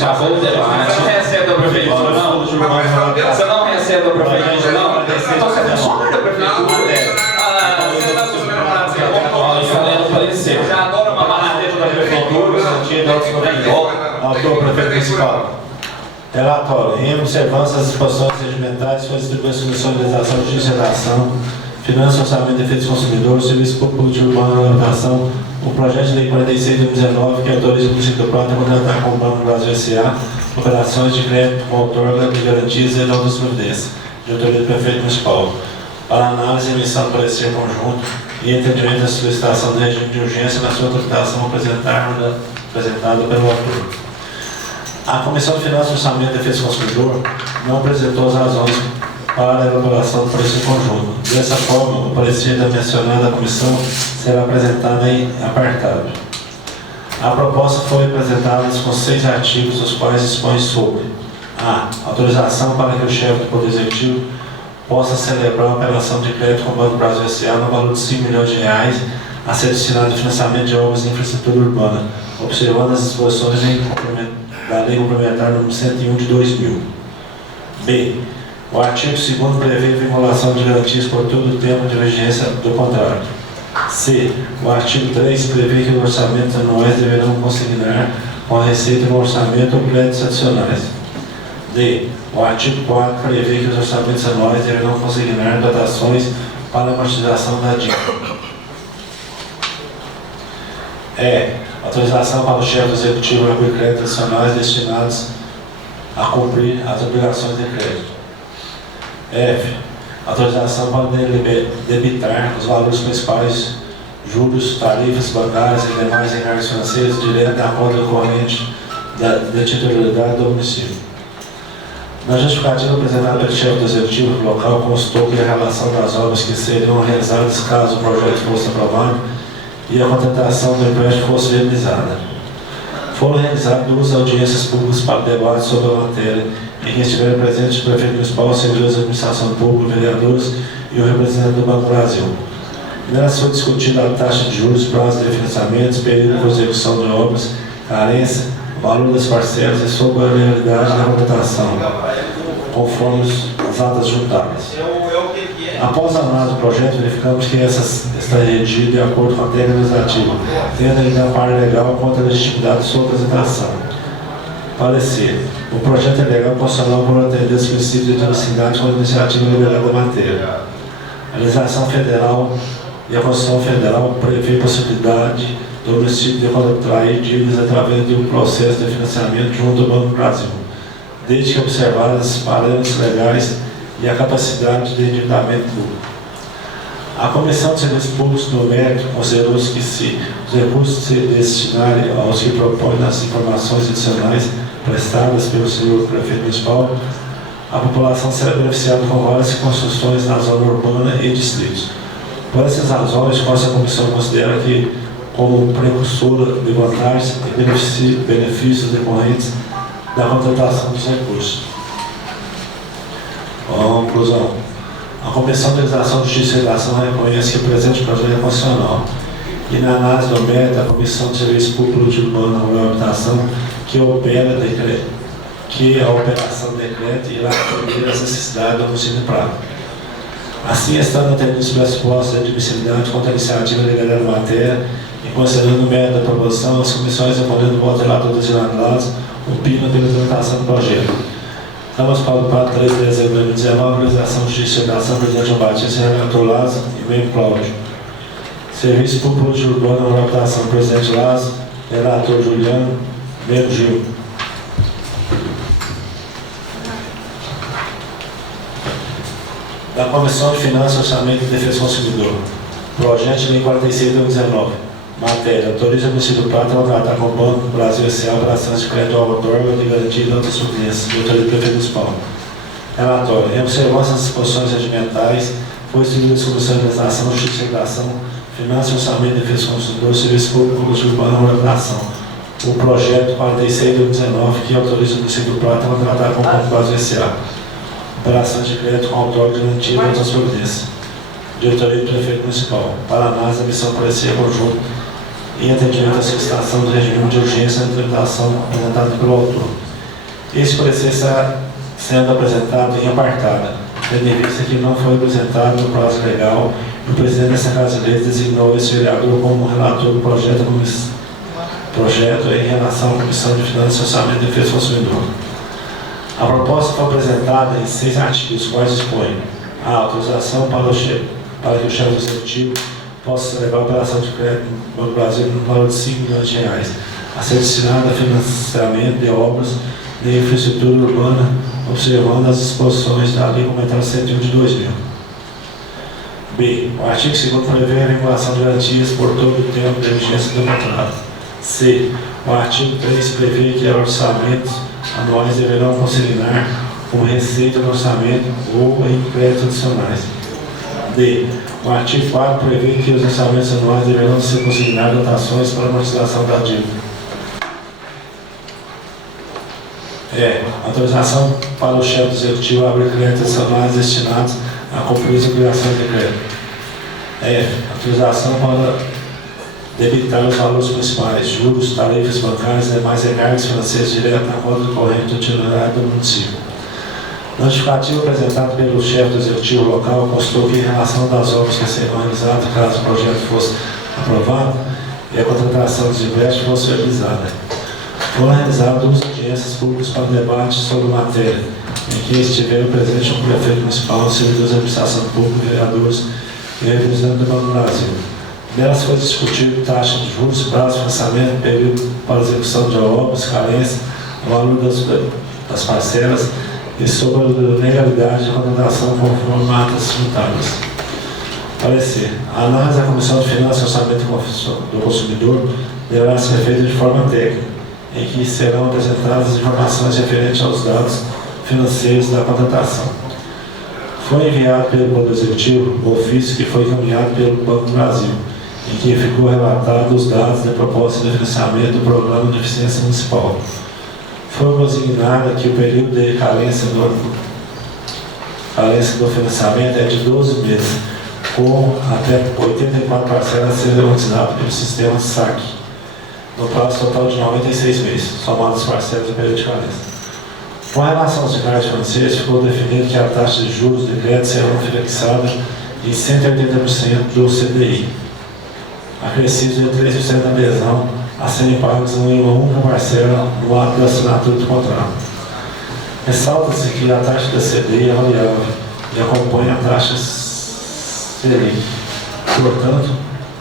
acabou o debate. Você não recebe da prefeitura, não? Você não recebe da prefeitura, não? Então você é funcionário da prefeitura. Está lendo o parecer. Você adora uma maravilha da prefeitura, Autor, prefeito municipal. Relatório. Em observância às disposições regimentares, foi distribuída a submissão de legislação de legislação, finanças, orçamento, defeitos consumidores, serviço público urbano e habitação, o projeto de lei 46 de 2019, que autoriza o município do Plata a contratar com o Banco Brasil S.A. operações de crédito com outorga de garantias e novas providências, de autoria do prefeito municipal, para análise e emissão do parecer conjunto e entendimento da solicitação do regime de urgência na sua tramitação apresentada pelo autor. A Comissão de Finanças, Orçamento e Defesa do Consumidor não apresentou as razões para a elaboração do parecer conjunto. Dessa forma, o parecer da mencionada comissão será apresentado em apartado. A proposta foi apresentada com 6 artigos, os quais dispõem sobre a autorização para que o chefe do Poder Executivo possa celebrar uma operação de crédito com o Banco Brasil S.A. no valor de R$ 5 milhões a ser destinado ao financiamento de obras de infraestrutura urbana, observando as disposições da Lei Complementar número 101 de 2000. B. O artigo 2º prevê vinculação de garantias por todo o tempo de vigência do contrato. C. O artigo 3 prevê que os orçamentos anuais deverão consignar com a receita no orçamento ou créditos adicionais. D. O artigo 4 prevê que os orçamentos anuais deverão consignar dotações para a amortização da dívida. E. Autorização para o chefe do executivo abrir créditos adicionais destinados a cumprir as obrigações de crédito. F. Autorização para debitar os valores principais, juros, tarifas bancárias e demais encargos financeiros direto à conta corrente da titularidade do município. Na justificativa apresentada pelo chefe do executivo local, constou que a relação das obras que seriam realizadas caso o projeto fosse aprovado e a contratação do empréstimo fosse realizada. Foram realizadas 2 audiências públicas para debate sobre a matéria, em que estiveram presentes o prefeito municipal, servidores de administração pública, vereadores e o representante do Banco do Brasil. Nelas foi discutida a taxa de juros, prazo de financiamentos, período de execução de obras, carência, valor das parcelas e sobre a realidade da contratação, conforme as atas juntadas. Após a análise do projeto, verificamos que essa está redigida de acordo com a técnica legislativa, tendo ainda a parte legal quanto à legitimidade de sua apresentação. Parecer. O projeto é legal constitucional por atender os princípios de diversidade com a iniciativa liberal da matéria. A legislação federal e a Constituição Federal prevê possibilidade do município de contrair dívidas através de um processo de financiamento junto ao Banco do Brasil, desde que observados os parâmetros legais e a capacidade de endividamento público. A Comissão de Serviços Públicos do mérito considerou-se que se os recursos se destinarem aos que propõem nas informações adicionais prestadas pelo senhor prefeito municipal, a população será beneficiada com várias construções na zona urbana e distritos. Por essas razões, a Comissão considera que, como precursora de vantagens e benefícios decorrentes da contratação dos recursos. Conclusão. A Comissão de Legislação, Justiça e Redação reconhece que o presente projeto é constitucional e, na análise do mérito, a Comissão de Serviços Públicos Urbano, Rural e Habitação, que a operação do decreto irá atender as necessidades do município de Prata. Assim, estando atendidos os pressupostos de admissibilidade contra a iniciativa liberal da matéria e considerando o mérito da proposição, as comissões respondendo o voto relator dos legislados opinam pela implementação do projeto. Estamos para o Prato 3 de dezembro de 2019, Organização de Justiça e Redação, Presidente João Batista, Relator Lázaro e membro Cláudio. Serviço Público de Urbano e Habitação, Presidente Lázaro, Relator Juliano, membro Gil. Da Comissão de Finanças, Orçamento e Defesa do Consumidor. Projeto de Lei 46 de 2019. Matéria. Autoriza o município do Prata a contratar com o Banco do Brasil S.A. operações de crédito ao outorga de garantia e outras subvenções. De autoria do prefeito municipal. Relatório. Em observância às disposições regimentais, foi instituída a Comissão de Legislação, Justiça e Redação, Finanças, Orçamento e Defesa do Consumidor, Serviço Público de Urbano e Habitação. O projeto 46 de 2019, que autoriza o município do Prata a contratar com o Banco do Brasil S.A. operações de crédito com outorga de garantia e outras providências. Diretoria do Prefeito Municipal. Para análise da missão parecer conjunto em atendimento à solicitação do regime de urgência da implementação apresentada pelo autor. Esse parecer está sendo apresentado em apartada, tendo em vista que não foi apresentado no prazo legal e o presidente dessa Casa de Leis designou esse vereador como relator do projeto em relação à Comissão de Finanças, Orçamento e Defesa do Consumidor. A proposta foi apresentada em 6 artigos, quais dispõem a autorização para que o chefe do executivo possa levar a operação de crédito no Brasil no valor de R$ 5 milhões, a ser destinada a financiamento de obras de infraestrutura urbana, observando as disposições da Lei Complementar 101 de 2000. B. O artigo 2º prevê a vinculação de garantias por todo o tempo de vigência do contrato. C. O artigo 3 prevê que orçamentos anuais deverão consignar como receita no orçamento ou em créditos adicionais. D. O artigo 4 prevê que os orçamentos anuais deverão ser consignar dotações para a amortização da dívida. E. Autorização para o chefe do executivo abrir créditos adicionais destinados a cumprir as obrigações de crédito. F. Autorização para debitar os valores principais, juros, tarifas bancárias e demais encargos financeiros direto na conta corrente do titular do município. Notificativo apresentado pelo chefe do executivo local constou que, em relação das obras que serão realizadas, caso o projeto fosse aprovado e a contratação dos investes fosse realizada. Foram realizadas 2 audiências públicas para debate sobre a matéria, em que estiveram presentes o prefeito municipal, servidores de administração pública, vereadores e representantes do Banco do Brasil. Nelas foi discutido taxa de juros, prazo de financiamento, período para execução de obras, carência, o valor das parcelas e sobre a legalidade de contratação conforme matas tributárias. Parecer. A análise da Comissão de Finanças e Orçamento do Consumidor deverá ser feita de forma técnica, em que serão apresentadas as informações referentes aos dados financeiros da contratação. Foi enviado pelo Poder Executivo o ofício que foi encaminhado pelo Banco do Brasil, em que ficou relatado os dados da proposta de financiamento do Programa de Eficiência Municipal. Foi consignado que o período de carência do financiamento é de 12 meses, com até 84 parcelas a serem amortizadas pelo sistema de saque, no prazo total de 96 meses, somadas as parcelas do período de carência. Com relação aos encargos financeiros, ficou definido que a taxa de juros de crédito será fixada em 180% do CDI, acrescido de 3% da adesão a serem pagos em uma única parcela no ato da assinatura do contrato. Ressalta-se que a taxa da CDI é variável e acompanha a taxa Selic. Portanto,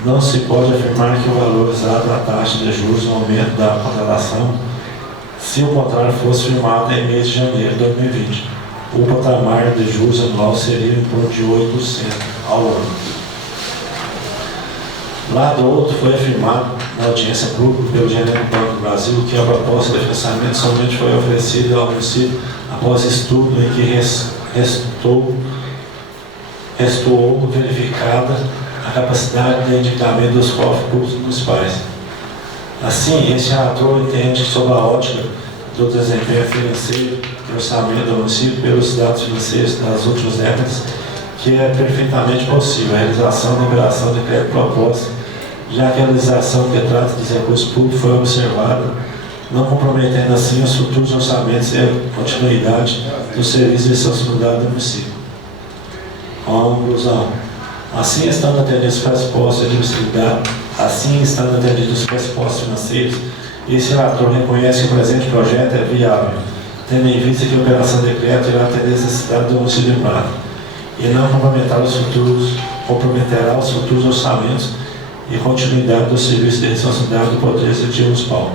não se pode afirmar que o valor exato da taxa de juros no momento da contratação, se o contrário fosse firmado em mês de janeiro de 2020. O patamar de juros anual seria em torno de 8% ao ano. Lado outro, foi afirmado na audiência pública pelo gerente do Banco do Brasil que a proposta de financiamento somente foi oferecida ao município após estudo em que restou verificada a capacidade de endividamento dos cofres públicos municipais. Assim, este relator entende, sob a ótica do desempenho financeiro e orçamento do município pelos dados financeiros das últimas décadas, que é perfeitamente possível a realização da operação de crédito proposta, já que a realização que trata dos recursos públicos foi observada, não comprometendo assim os futuros orçamentos e a continuidade dos serviços de responsabilidade do município. Conclusão. Assim estando atendidos os pressupostos de admissibilidade, os pressupostos financeiros, esse relator reconhece que o presente projeto é viável, tendo em vista que a operação de crédito irá atender as necessidades do município de Prata e não comprometerá os futuros orçamentos e continuidade do serviço de responsabilidade do Poder Executivo Municipal.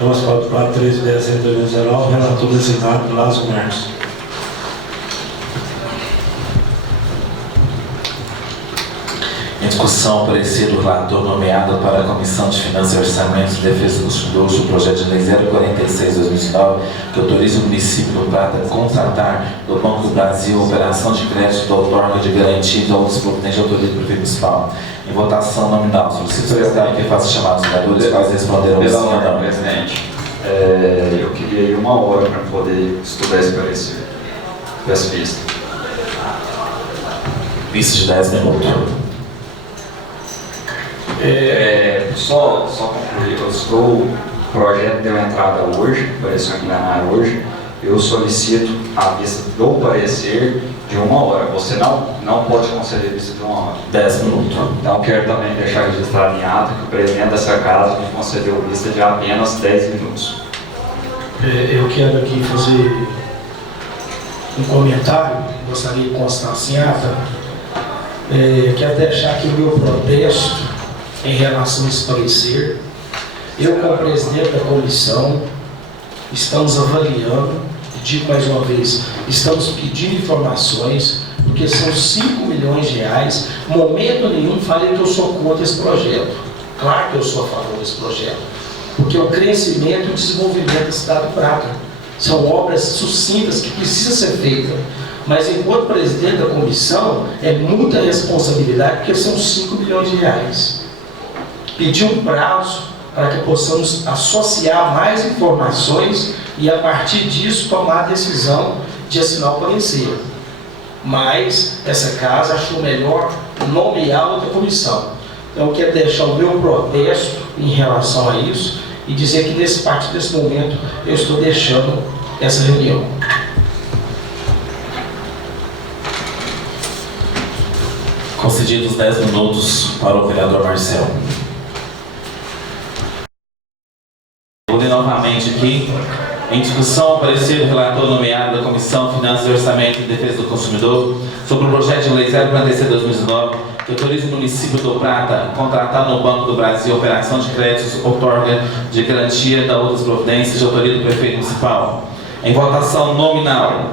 Municipal do Prata, 3 de dezembro de 2019, relator designado Lázaro Marques. Em discussão, parecer do relator nomeado para a Comissão de Finanças e Orçamentos e Defesa do Consumidor sobre o projeto de lei 046/2019, que autoriza o município do Prata a contratar do Banco do Brasil a operação de crédito da outorga de garantia de outros potentes de autoria do prefeito municipal. Em votação nominal, solicito o secretário que faça chamar os vereadores, quais responderão sim ou não. Presidente, eu queria ir 1 hora para poder estudar esse parecer. Peço vista. Vista de 10 minutos. Só concluir, o projeto deu entrada hoje, apareceu aqui na área hoje. Eu solicito a vista do parecer de 1 hora. Você não pode conceder vista de 1 hora. 10 minutos. Então quero também deixar registrado em ato que o presidente dessa casa me concedeu vista de apenas 10 minutos. Eu quero aqui fazer um comentário, gostaria de constar assim, ata. Quero deixar aqui o meu protesto em relação a esse parecer. Eu, como presidente da comissão, estamos avaliando, digo mais uma vez, estamos pedindo informações, porque são 5 milhões de reais. Momento nenhum falei que eu sou contra esse projeto. Claro que eu sou a favor desse projeto, porque o crescimento e o desenvolvimento da cidade do Prata são obras sucintas que precisam ser feitas. Mas enquanto presidente da comissão, é muita responsabilidade, porque são 5 milhões de reais. Pedir um prazo para que possamos associar mais informações e, a partir disso, tomar a decisão de assinar o parecer. Mas essa casa achou melhor nomear outra comissão. Então, eu quero deixar o meu protesto em relação a isso e dizer que, a partir desse momento, eu estou deixando essa reunião. concedidos 10 minutos para o vereador Marcel. Vou ler novamente aqui. Em discussão, parecer do relator nomeado da Comissão Finanças e Orçamento e Defesa do Consumidor sobre o projeto de lei 046/2019 que autoriza o município do Prata a contratar no Banco do Brasil operação de créditos outorga de garantia da outras providências de autoria do prefeito municipal. Em votação nominal,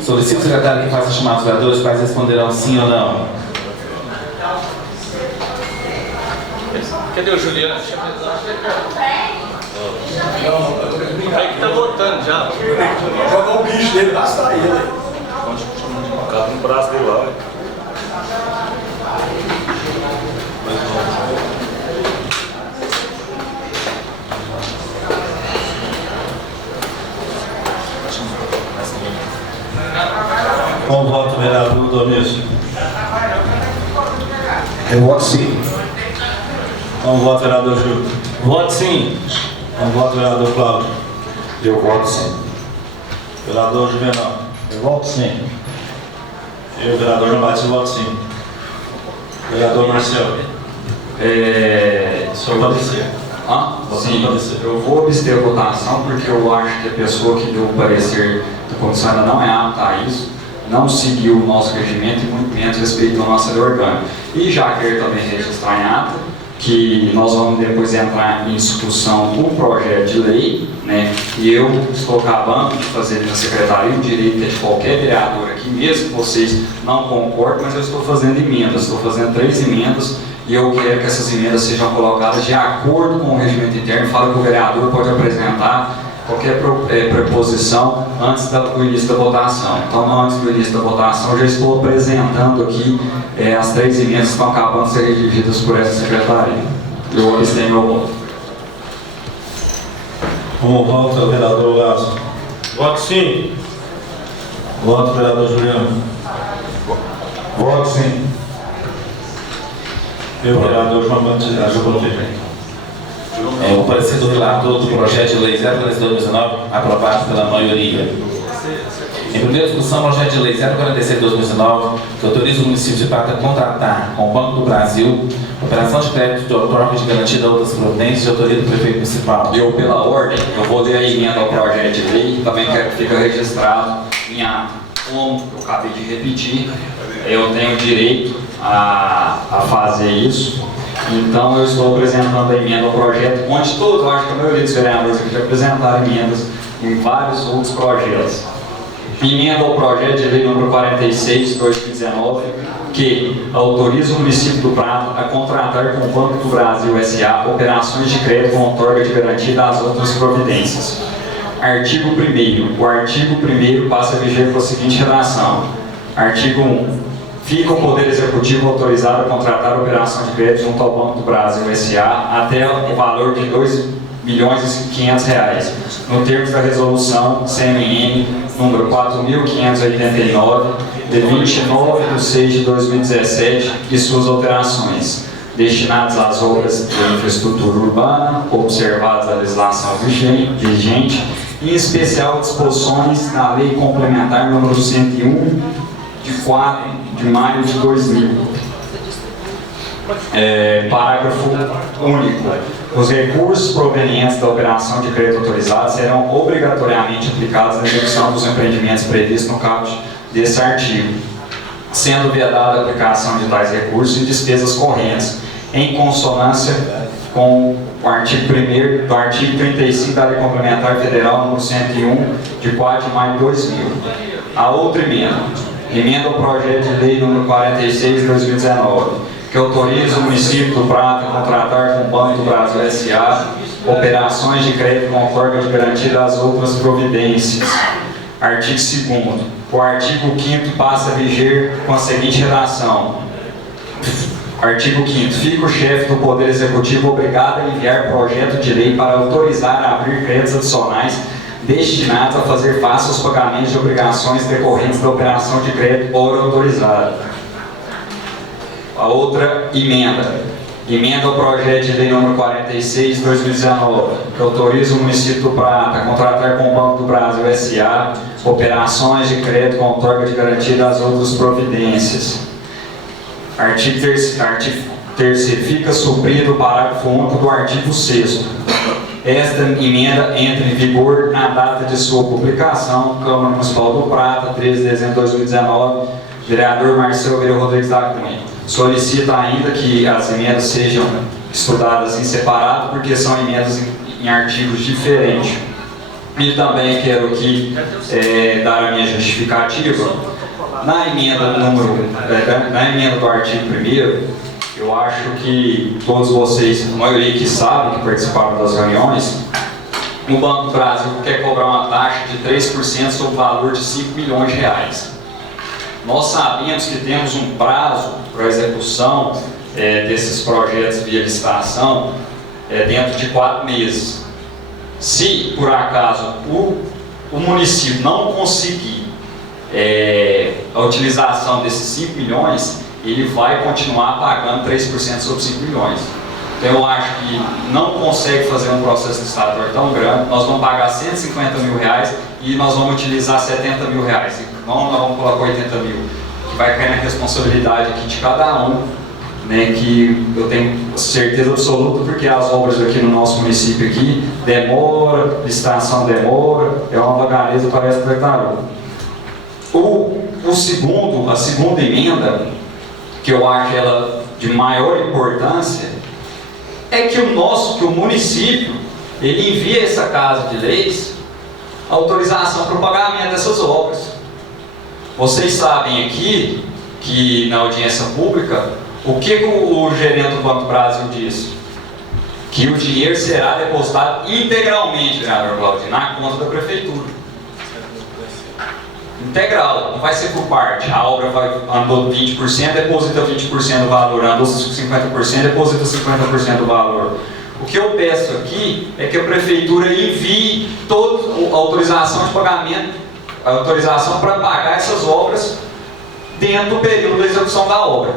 solicito o secretário que faça chamar os vereadores, os quais responderão sim ou não. Cadê o Juliano? Aí que tá votando já. Jogar o bicho dele, basta ele. O cara no braço dele lá, velho. Com o voto, vereador Domingos. Eu voto sim. Com o voto, vereador Júlio. Voto sim. Com o voto, vereador Cláudio. Eu voto sim. Vereador Juvenal. Eu voto sim. Eu, vereador João Batista, voto sim. Vereador Marcel. Senhor parecer. Sim, eu vou abster a votação porque eu acho que a pessoa que deu o parecer da comissão ainda não é apta a isso, não seguiu o nosso regimento e muito menos respeitou a nossa lei orgânica. E já quero também registrar em ata que nós vamos depois entrar em discussão o projeto de lei, né? E eu estou acabando de fazer na secretaria o direito de qualquer vereador aqui, mesmo que vocês não concordem, mas eu estou fazendo emendas, estou fazendo 3 emendas e eu quero que essas emendas sejam colocadas de acordo com o regimento interno. Fala que o vereador pode apresentar qualquer preposição antes do início da votação. Então, antes do início da votação, eu já estou apresentando aqui as 3 emendas que estão acabando de ser redigidas por essa secretaria. Eu abstenho meu voto. Com o voto, vereador Lázaro. Voto sim. Voto, vereador Juliano. Voto sim. Eu, vereador João Batista, já votei. O parecer do relator do projeto de lei 046/2019 aprovado pela maioria. Em primeira discussão, o projeto de lei 046/2019 que autoriza o município de Prata a contratar com o Banco do Brasil operação de crédito de outorga de garantia de outras providências de autoria do prefeito municipal. Eu, pela ordem, eu vou ler a emenda ao projeto de lei, também quero que fique registrado em ata. Como eu acabei de repetir, eu tenho direito a fazer isso. Então, eu estou apresentando a emenda ao projeto, onde todos, eu acho que a maioria dos vereadores aqui já apresentaram emendas em vários outros projetos. Emenda ao projeto de lei número 46/2019, que autoriza o município do Prata a contratar com o Banco do Brasil S.A. operações de crédito com outorga de garantia das outras providências. Artigo 1º. O artigo 1º passa a viger com a seguinte redação. Artigo 1. Fica o Poder Executivo autorizado a contratar a operação de crédito junto ao Banco do Brasil S.A. até o valor de R$ 2.500.000, no termos da resolução CMN número 4.589, de 29/6/2017 e suas alterações, destinadas às obras de infraestrutura urbana, observadas a legislação vigente, em especial disposições da Lei Complementar número 101, de 4 de maio de 2000. Parágrafo único. Os recursos provenientes da operação de crédito autorizado serão obrigatoriamente aplicados na execução dos empreendimentos previstos no caput desse artigo, sendo vedada a aplicação de tais recursos e despesas correntes, em consonância com o artigo 1º do artigo 35 da Lei Complementar Federal número 101, de 4 de maio de 2000. A outra emenda. Emenda ao projeto de lei número 46/2019, que autoriza o município do Prata a contratar com o Banco do Brasil S.A. operações de crédito com outorga de garantia das outras providências. Artigo 2º. O artigo 5º passa a viger com a seguinte redação. Artigo 5º. Fica o chefe do Poder Executivo obrigado a enviar projeto de lei para autorizar a abrir créditos adicionais destinados a fazer face aos pagamentos de obrigações decorrentes da operação de crédito ora autorizada. A outra emenda. Emenda ao projeto de lei número 46/2019, que autoriza o município do Prata a contratar com o Banco do Brasil S.A. operações de crédito com outorga de garantia das outras providências. terceiro, fica suprido o parágrafo único do artigo 6º. Esta emenda entra em vigor na data de sua publicação, Câmara Municipal do Prata, 13 de dezembro de 2019, vereador Marcelo Vieira Rodrigues da Cunha. Solicita ainda que as emendas sejam estudadas em separado, porque são emendas em artigos diferentes. E também quero aqui dar a minha justificativa. Na emenda do artigo 1º, eu acho que todos vocês, a maioria que sabem, que participaram das reuniões, o Banco do Brasil quer cobrar uma taxa de 3% sobre o valor de 5 milhões de reais. Nós sabemos que temos um prazo para a execução desses projetos via licitação dentro de 4 meses. Se, por acaso, o município não conseguir a utilização desses 5 milhões, ele vai continuar pagando 3% sobre 5 milhões. Então eu acho que não consegue fazer um processo licitatório tão grande, nós vamos pagar 150 mil reais e nós vamos utilizar 70 mil reais. Não, nós vamos colocar 80 mil, que vai cair na responsabilidade aqui de cada um, né, que eu tenho certeza absoluta, porque as obras aqui no nosso município aqui demora, licitação demora, é uma vagareza, parece tartaruga. A segunda emenda, que eu acho ela de maior importância, é que o município, ele envia essa Casa de Leis autorização para o pagamento dessas obras. Vocês sabem aqui, que na audiência pública, o que o gerente do Banco do Brasil disse? Que o dinheiro será depositado integralmente, vereador Claudinho, na conta da prefeitura. Integral, não vai ser por parte. A obra andou 20%, deposita 20% do valor, andou 50%, deposita 50% do valor. O que eu peço aqui é que a prefeitura envie toda a autorização de pagamento, a autorização para pagar essas obras dentro do período da execução da obra.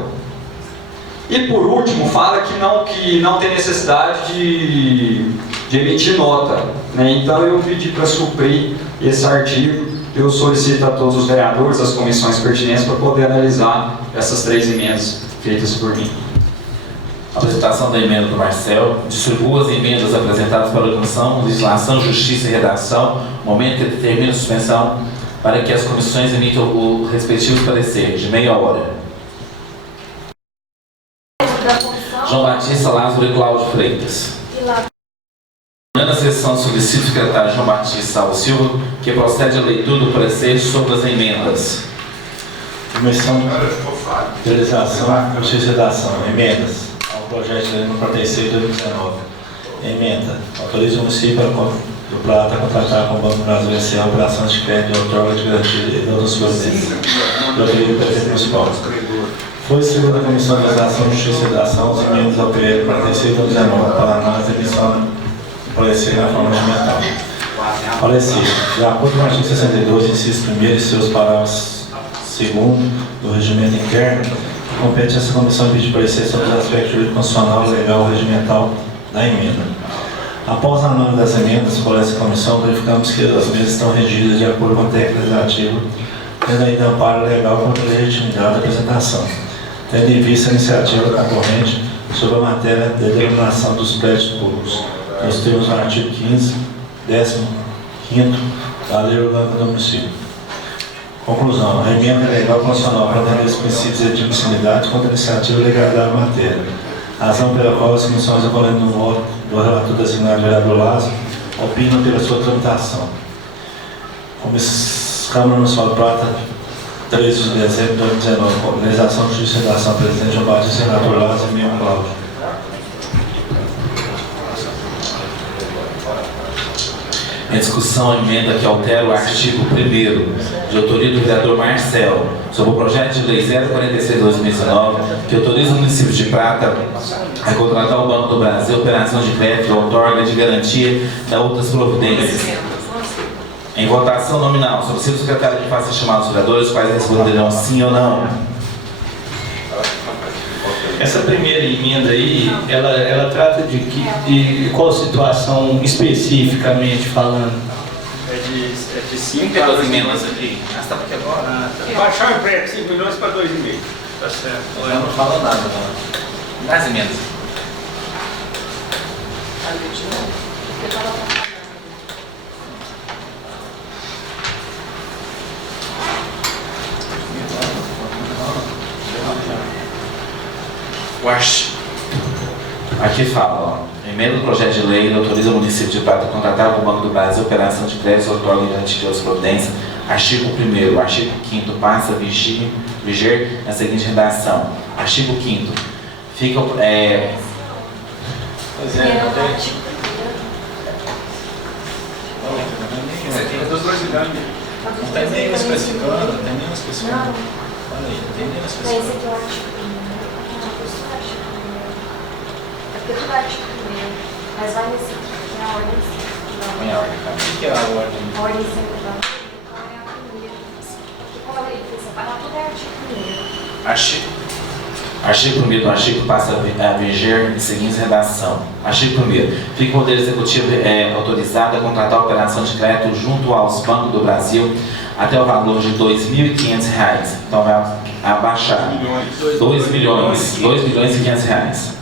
E por último, fala que não tem necessidade de emitir nota, né? Então eu pedi para suprir esse artigo. Eu solicito a todos os vereadores, as comissões pertinentes, para poder analisar essas 3 emendas feitas por mim. Apresentação da emenda do Marcel. Distribuo as emendas apresentadas pela Comissão Legislação, Justiça e Redação, momento que determina a suspensão, para que as comissões emitam o respectivo parecer de meia hora. João Batista, Lázaro e Cláudio Freitas. Na sessão, solicito o secretário João Batista Salvo Silva que procede a leitura do parecer sobre as emendas. Comissão de Legislação, Justiça e Redação. Emendas ao projeto de lei no 46 de 2019. Emenda. Autoriza o município do Prata a contratar com o Banco do Brasil S.A. operações de crédito, outorga de garantia e outras providências. Doutoria do Prefeito Municipal. Foi segundo a Comissão de Legislação, Justiça e Redação as emendas ao PL 46 de 2019 para análise e emissão parecer na forma regimental. Parecer. De acordo com o artigo 62, inciso 1º e seus parágrafos 2º do regimento interno, compete a essa comissão pedir parecer sobre os aspectos jurídico, constitucional, legal e regimental da emenda. Após a análise das emendas por essa comissão, verificamos que as mesmas estão regidas de acordo com a técnica legislativa, tendo ainda amparo legal contra a legitimidade da apresentação, tendo em vista a iniciativa concorrente sobre a matéria da denominação dos prédios públicos. Nós temos no artigo 15, 15º da Lei Orgânica do Município. Conclusão. A emenda é legal constitucional para atender os princípios de admissibilidade contra a iniciativa e legalidade da matéria. Razão pela qual as comissões, acolhendo no voto do relator designado vereador Lázaro, opinam pela sua tramitação. Câmara Municipal do Prata, 13 de dezembro de 2019. Organização de Justiça e Redação, presidente João Batista, senador Lázaro e membro Cláudio. Em discussão, a emenda que altera o artigo 1º, de autoria do vereador Marcel, sobre o projeto de lei 046/2019, que autoriza o município de Prata a contratar o Banco do Brasil, operação de crédito, outorga de garantia e outras providências. Em votação nominal, solicito o secretário que faça chamar os vereadores, os quais responderão sim ou não. Essa primeira emenda aí, ela trata de qual situação especificamente falando? É de 5 emendas aqui. Baixar o empréstimo 5 milhões para 2,5. Tá certo. Eu não falo nada, não. Das emendas. Aqui fala, ó, emenda do projeto de lei autoriza o município de Prata a contratar com o Banco do Brasil operação de crédito outorga e garantia de outras providências. Artigo 1º, artigo 5º passa a viger na seguinte redação. Artigo 5º, fica Fica dos 2 milhões. Não tem nem especificando, não tem nem especificando. Olha aí, não tem nem especificando. Esse aqui é o artigo 1º. É porque tudo é artigo 1º. Mas vai nesse aqui, que é a ordem central. Põe a ordem, cara. O que é a ordem? A ordem central. Então é a primeira. Porque como eu falei, separar tudo é artigo 1º. Artigo 1º do artigo passa a viger em seguinte redação. Artigo 1º. Fica o Poder Executivo autorizado a contratar a operação de crédito junto aos bancos do Brasil até o valor de R$ 2.500. Então vai abaixar. 2 milhões e 500 reais.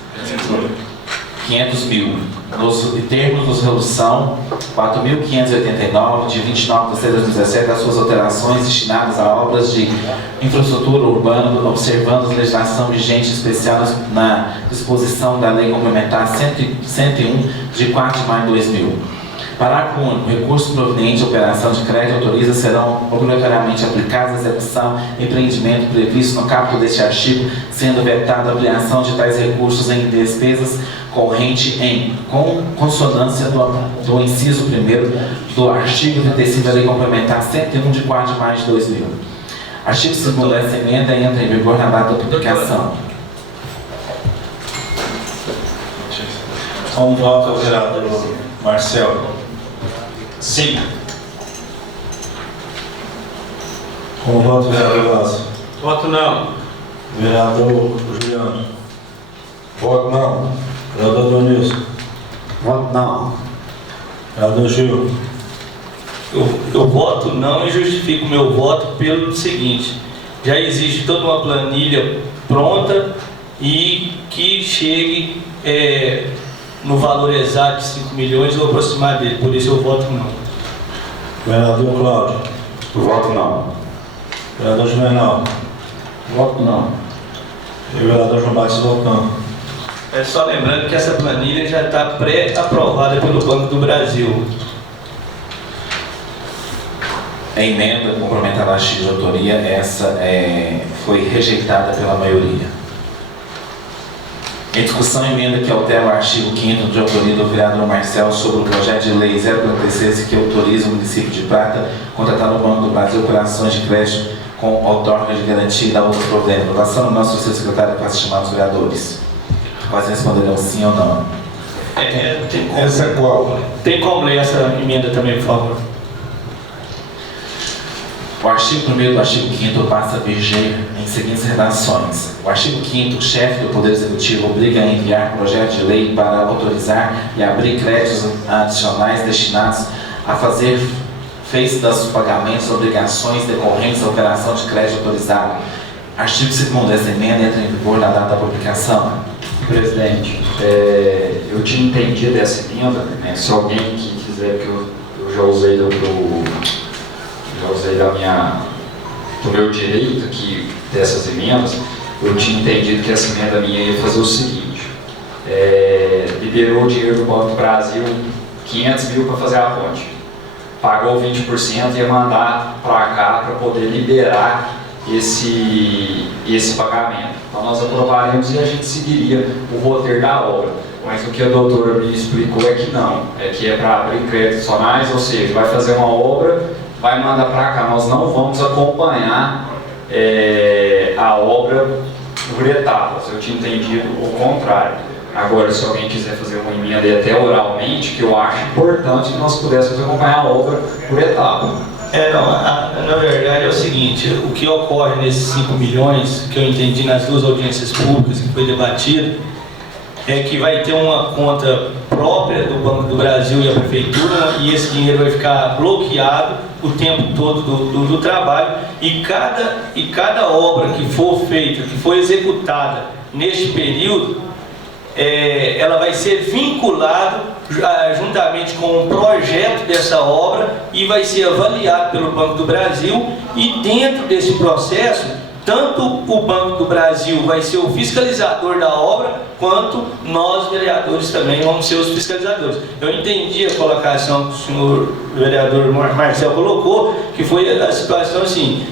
500 mil. Nos termos de resolução 4.589, de 29 de 2017, das suas alterações destinadas a obras de infraestrutura urbana, observando a legislação vigente especial na disposição da Lei Complementar 101, de 4 de maio de 2000. Parágrafo único. Recursos provenientes de operação de crédito autoriza serão obrigatoriamente aplicados à execução e empreendimento previsto no caput deste artigo, sendo vetada a ampliação de tais recursos em despesas corrente em consonância do inciso 1º do artigo 35 da Lei Complementar 101, de 4 de maio de 2000. Artigo 2º dessa emenda entra em vigor na data da publicação. Com voto ao vereador Marcelo. Sim. Com voto ao vereador Lázaro. Voto não. Vereador Juliano. Voto não. Vereador Donilson. Voto não. Vereador Gil. Eu voto não e justifico meu voto pelo seguinte: já existe toda uma planilha pronta e que chegue no valor exato de 5 milhões ou aproximar dele, por isso eu voto não. Vereador Cláudio. Voto não. Vereador Juvenal. Voto não. E o vereador João Batista votando. É só lembrando que essa planilha já está pré-aprovada pelo Banco do Brasil. A emenda complementar ao artigo de autoria, essa foi rejeitada pela maioria. Em discussão, emenda que altera o artigo 5º de autoria do vereador Marcelo sobre o projeto de lei 046, que autoriza o município de Prata a contratar no Banco do Brasil operações de crédito com outorga de garantia e da outra providência. Votação no nosso secretário para chamar os vereadores. Quase responderão sim ou não. Essa é qual? Tem como ler essa emenda também, por favor? O artigo 1º do artigo 5º passa a viger em seguintes redações. O artigo 5º, o chefe do Poder Executivo obriga a enviar projeto de lei para autorizar e abrir créditos adicionais destinados a fazer face dos pagamentos e obrigações decorrentes da operação de crédito autorizado. Artigo 2º dessa emenda entra em vigor na data da publicação. Presidente, eu tinha entendido essa emenda, né? Se alguém que quiser, que eu já usei do meu direito aqui dessas emendas, eu tinha entendido que essa emenda minha ia fazer o seguinte: liberou o dinheiro do Banco do Brasil, 500 mil para fazer a ponte, pagou 20% e ia mandar para cá para poder liberar esse pagamento. Então nós aprovaremos e a gente seguiria o roteiro da obra. Mas o que a doutora me explicou é que não, que é para abrir créditos adicionais, ou seja, vai fazer uma obra, vai mandar para cá. Nós não vamos acompanhar a obra por etapas. Eu tinha entendido o contrário. Agora, se alguém quiser fazer uma emenda e até oralmente, que eu acho importante que nós pudéssemos acompanhar a obra por etapa. Na verdade é o seguinte: o que ocorre nesses 5 milhões, que eu entendi nas duas audiências públicas que foi debatido, que vai ter uma conta própria do Banco do Brasil e a Prefeitura, e esse dinheiro vai ficar bloqueado o tempo todo do trabalho, e cada obra que for feita, que for executada neste período, ela vai ser vinculada juntamente com o projeto dessa obra e vai ser avaliado pelo Banco do Brasil, e dentro desse processo tanto o Banco do Brasil vai ser o fiscalizador da obra, quanto nós, vereadores, também vamos ser os fiscalizadores. Eu entendi a colocação que o senhor vereador Marcel colocou, que foi a situação assim,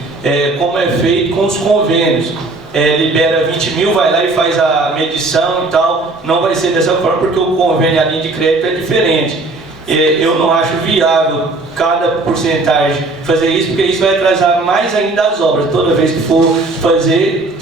como é feito com os convênios. Libera 20 mil, vai lá e faz a medição e tal. Não vai ser dessa forma, porque o convênio, a linha de crédito é diferente. Eu não acho viável cada porcentagem fazer isso, porque isso vai atrasar mais ainda as obras. Toda vez que for fazer,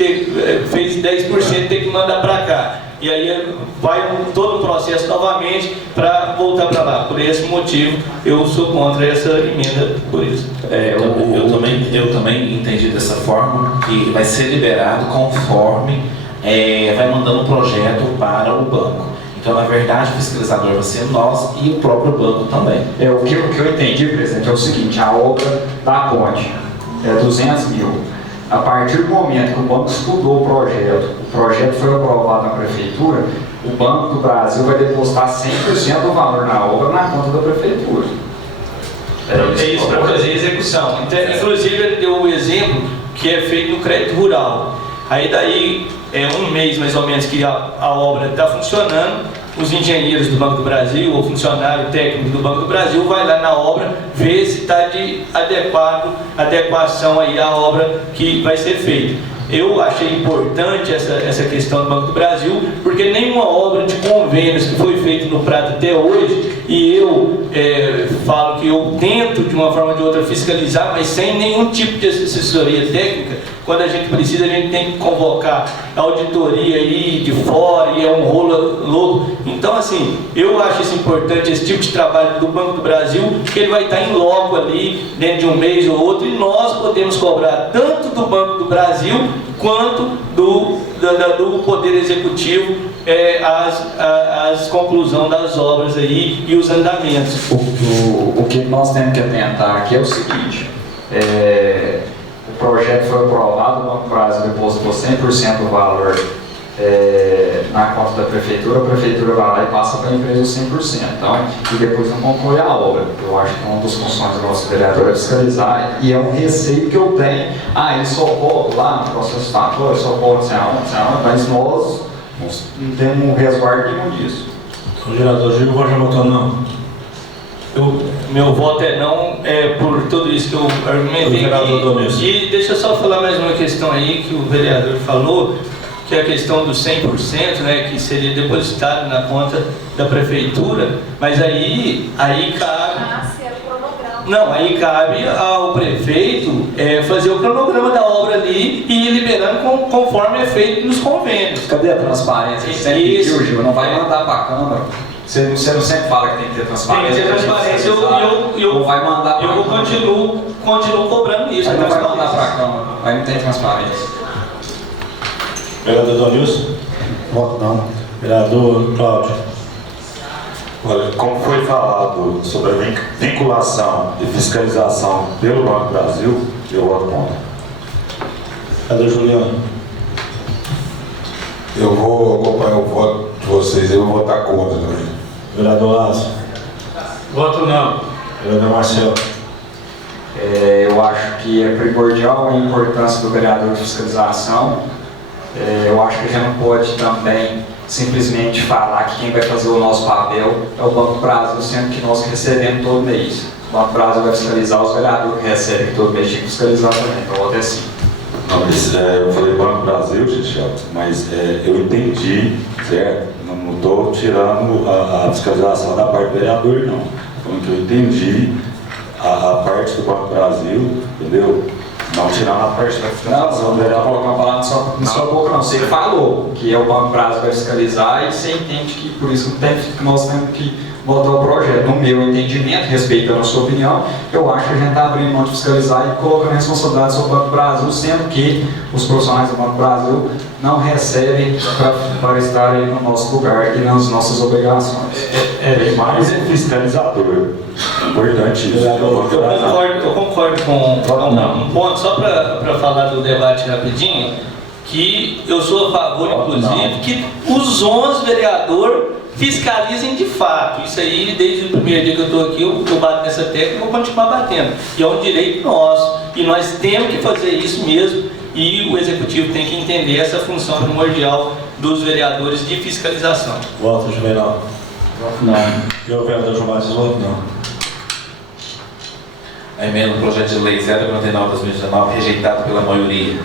fez 10%, tem que mandar para cá. E aí vai todo o processo novamente para voltar para lá. Por esse motivo, eu sou contra essa emenda, por isso. Eu também entendi dessa forma, que vai ser liberado conforme vai mandando o projeto para o banco. Então, na verdade, o fiscalizador vai ser nós e o próprio banco também. O que eu entendi, presidente, é o seguinte: a obra da ponte é 200 mil. A partir do momento que o banco estudou o projeto foi aprovado na prefeitura, o Banco do Brasil vai depositar 100% do valor na obra na conta da prefeitura. É isso para fazer a execução. Então, inclusive, ele deu o exemplo que é feito no crédito rural. Aí daí um mês mais ou menos que a obra está funcionando, os engenheiros do Banco do Brasil, ou funcionário técnico do Banco do Brasil, vai lá na obra ver se está de adequação aí à obra que vai ser feita. Eu achei importante essa questão do Banco do Brasil, porque nenhuma obra de convênios que foi feita no Prata até hoje, e eu falo que eu tento de uma forma ou de outra fiscalizar, mas sem nenhum tipo de assessoria técnica. Quando a gente precisa, a gente tem que convocar a auditoria aí de fora, e é um rolo louco. Então, assim, eu acho isso importante, esse tipo de trabalho do Banco do Brasil, que ele vai estar em loco ali, dentro de um mês ou outro, e nós podemos cobrar tanto do Banco do Brasil, quanto do Poder Executivo, as conclusões das obras aí e os andamentos. O que nós temos que atentar aqui é o seguinte: o projeto foi aprovado, o Banco do Brasil depositou 100% do valor na conta da prefeitura, a prefeitura vai lá e passa para a empresa os 100%. Então, e depois não conclui a obra. Eu acho que uma das funções do nosso vereador é fiscalizar, e é um receio que eu tenho. Ele só cobra lá no processo estatório, só cobra sei aonde, mas nós não temos um resguardo nenhum disso. O vereador Gil, já votou não? Meu voto é não, por tudo isso que eu argumentei. E deixa eu só falar mais uma questão aí que o vereador falou, que é a questão dos 100%, né, que seria depositado na conta da prefeitura, mas aí cabe... Não, aí cabe ao prefeito fazer o cronograma da obra ali e ir liberando conforme é feito nos convênios. Cadê a transparência? Você sempre pediu, Gil, não vai mandar para a Câmara. Você não sempre fala que tem que ter transparência. Tem que ter transparência, eu vai mandar para eu continuo cobrando isso. Aí não vai mandar para a Câmara, aí não tem transparência. Vereador Donilson? Voto não. Vereador Cláudio? Olha, como foi falado sobre a vinculação de fiscalização pelo Banco do Brasil, eu voto contra. Vereador Juliano? Eu vou acompanhar o voto de vocês, eu vou votar contra também. Vereador Lázaro? Voto não. Vereador Marcel? Eu acho que é primordial a importância do vereador de fiscalização. Eu acho que a gente não pode também simplesmente falar que quem vai fazer o nosso papel é o Banco do Brasil, sendo que nós recebemos todo mês. O Banco do Brasil vai fiscalizar os vereadores que recebem todo mês, tem que fiscalizar também, então eu voto sim. Não, mas eu falei Banco do Brasil, gente, mas eu entendi, certo? Não estou tirando a fiscalização da parte do vereador, não. Falando que eu entendi a parte do Banco do Brasil, entendeu? Não tirando a parte da Não, fiscalização não do vou vereador. colocar uma palavra na sua boca, não. Você falou que é o Banco do Brasil vai fiscalizar e você entende que por isso que nós temos que votar o projeto. No meu entendimento, respeitando a sua opinião, eu acho que a gente está abrindo mão de fiscalizar e colocando a responsabilidade sobre o Banco do Brasil, sendo que os profissionais do Banco do Brasil não recebem para estarem no nosso lugar e nas nossas obrigações. É mais um fiscalizador. Importante isso. Eu concordo com um ponto, só para falar do debate rapidinho, que eu sou a favor, inclusive, que os 11 vereadores fiscalizem de fato. Isso aí, desde o primeiro dia que eu estou aqui, eu bato nessa tecla e vou continuar batendo. E é um direito nosso. E nós temos que fazer isso mesmo. E o Executivo tem que entender essa função primordial dos vereadores de fiscalização. Voto, Juvenal. Não. E o vereador João Batista, voto não. A emenda do projeto de lei 049/2019 rejeitado pela maioria.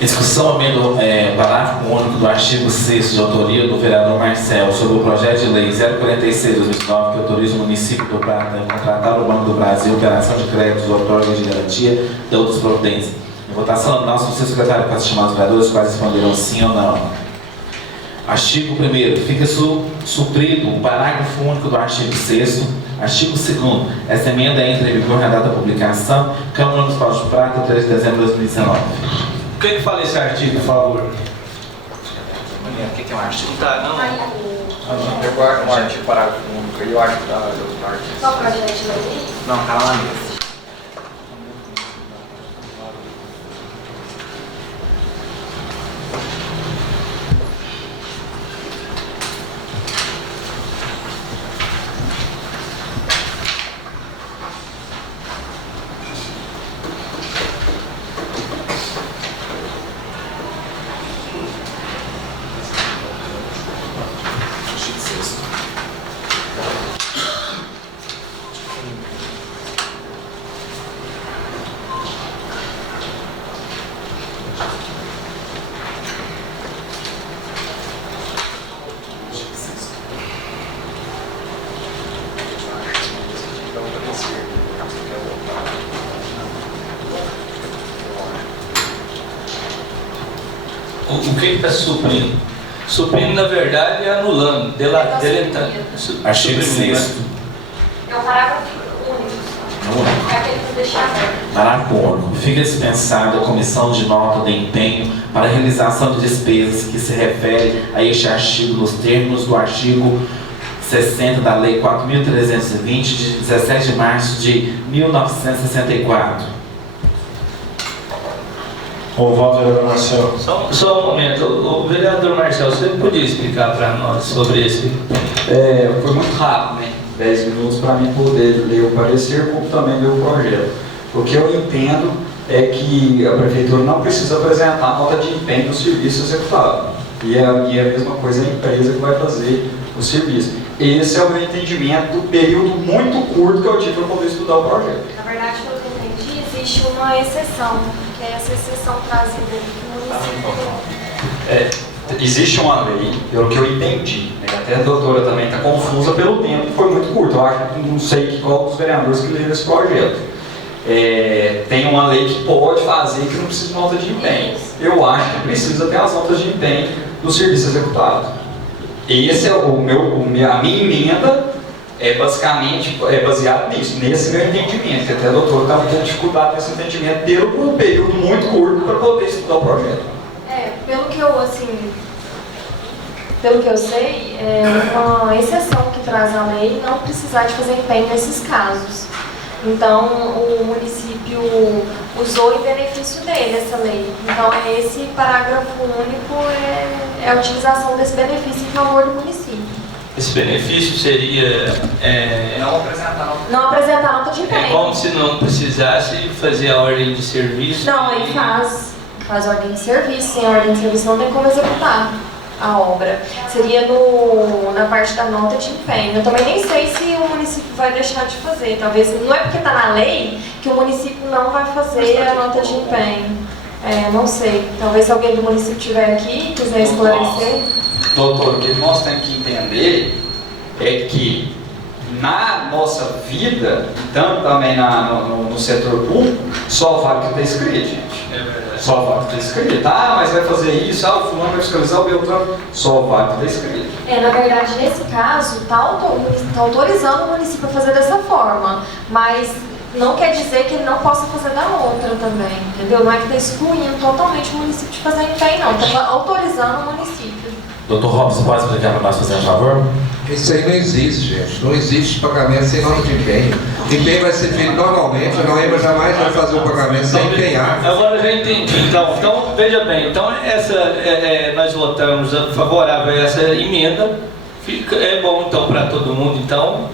Em discussão, parágrafo único do artigo 6º de autoria do vereador Marcel sobre o projeto de lei 046/2019 que autoriza o município do Prata a contratar o Banco do Brasil, operação de créditos, outorgas de garantia e outras providências. Em votação nominal, se o seu secretário pode chamar os vereadores, quais responderão sim ou não. Artigo 1º. Fica suprido o parágrafo único do artigo 6º. Artigo 2º. Essa emenda entra em vigor na data da publicação. Câmara Municipal de Prata, 3 de dezembro de 2019. O que fala esse artigo, por favor? O que é um artigo? Tá, não. Eu guardo um artigo parágrafo único aí, eu acho que dá outro artigo. Qual projeto de lei? Não, tá lá na mesa. O que está suprindo? Suprindo, na verdade, é anulando, deletando. Artigo 6º. É o parágrafo único. É aquele que eu deixei aberto. Parágrafo único. Fica dispensada a comissão de nota de empenho para a realização de despesas que se refere a este artigo nos termos do artigo 60 da Lei 4.320, de 17 de março de 1964. O voto, vereador Marcel. Só um momento. O vereador Marcel, você podia explicar para nós sobre esse? Foi muito rápido, né? 10 minutos para mim poder ler o parecer, como também ler o projeto. O que eu entendo é que a Prefeitura não precisa apresentar nota de empenho do serviço executado. E é a mesma coisa a empresa que vai fazer o serviço. Esse é o meu entendimento do período muito curto que eu tive para poder estudar o projeto. Na verdade, pelo que eu entendi, existe uma exceção, que é essa exceção trazida do município. Existe uma lei, pelo que eu entendi, né? Até a doutora também está confusa pelo tempo, que foi muito curto. Eu acho que não sei qual dos vereadores que leram esse projeto. Tem uma lei que pode fazer que não precisa de nota de empenho. Eu acho que precisa ter as notas de empenho do serviço executado. Esse é a minha emenda basicamente baseada nisso, nesse meu entendimento. Até a doutora estava tendo dificuldade nesse entendimento, pelo um período muito curto para poder estudar o projeto. Pelo que eu sei, é uma exceção que traz a lei não precisar de fazer empenho nesses casos. Então, o município usou em benefício dele essa lei. Então, esse parágrafo único é a utilização desse benefício em favor do município. Esse benefício seria... Não apresentar nota de empenho. É como se não precisasse fazer a ordem de serviço. Não, ele faz ordem de serviço. Sem ordem de serviço não tem como executar a obra. Seria na parte da nota de empenho. Eu também nem sei se o município vai deixar de fazer. Talvez, não é porque está na lei que o município não vai fazer a nota de empenho. Não sei. Talvez se alguém do município estiver aqui e quiser esclarecer. Doutor, o que nós temos que entender é que na nossa vida, tanto também no setor público, só vale o que está escrito, gente. É verdade. Só vale o que está escrito. Ah, mas vai fazer isso, o fulano vai fiscalizar o Beltrano. Só vale o que está escrito. Na verdade, nesse caso, está autorizando o município a fazer dessa forma, mas não quer dizer que ele não possa fazer da outra também, entendeu? Não é que está excluindo totalmente o município de fazer empenho, não. Está autorizando o município. Dr. Robson, pode explicar para nós, fazendo um favor? Isso aí não existe, gente. Não existe pagamento sem nota de empenho. O empenho vai ser feito normalmente, a Noema jamais vai fazer um pagamento sem empenhar. Agora eu já entendi. Então veja bem, então nós votamos favorável a essa emenda, é bom então para todo mundo, então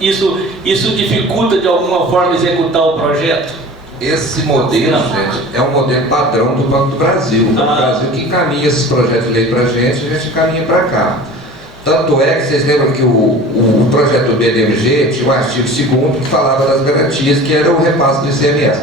isso dificulta de alguma forma executar o projeto? Esse modelo, gente, é um modelo padrão do Banco do Brasil. O Banco do Brasil que encaminha esses projetos de lei para a gente encaminha para cá. Tanto é que vocês lembram que o projeto do BDMG tinha um artigo 2º que falava das garantias, que era o repasse do ICMS.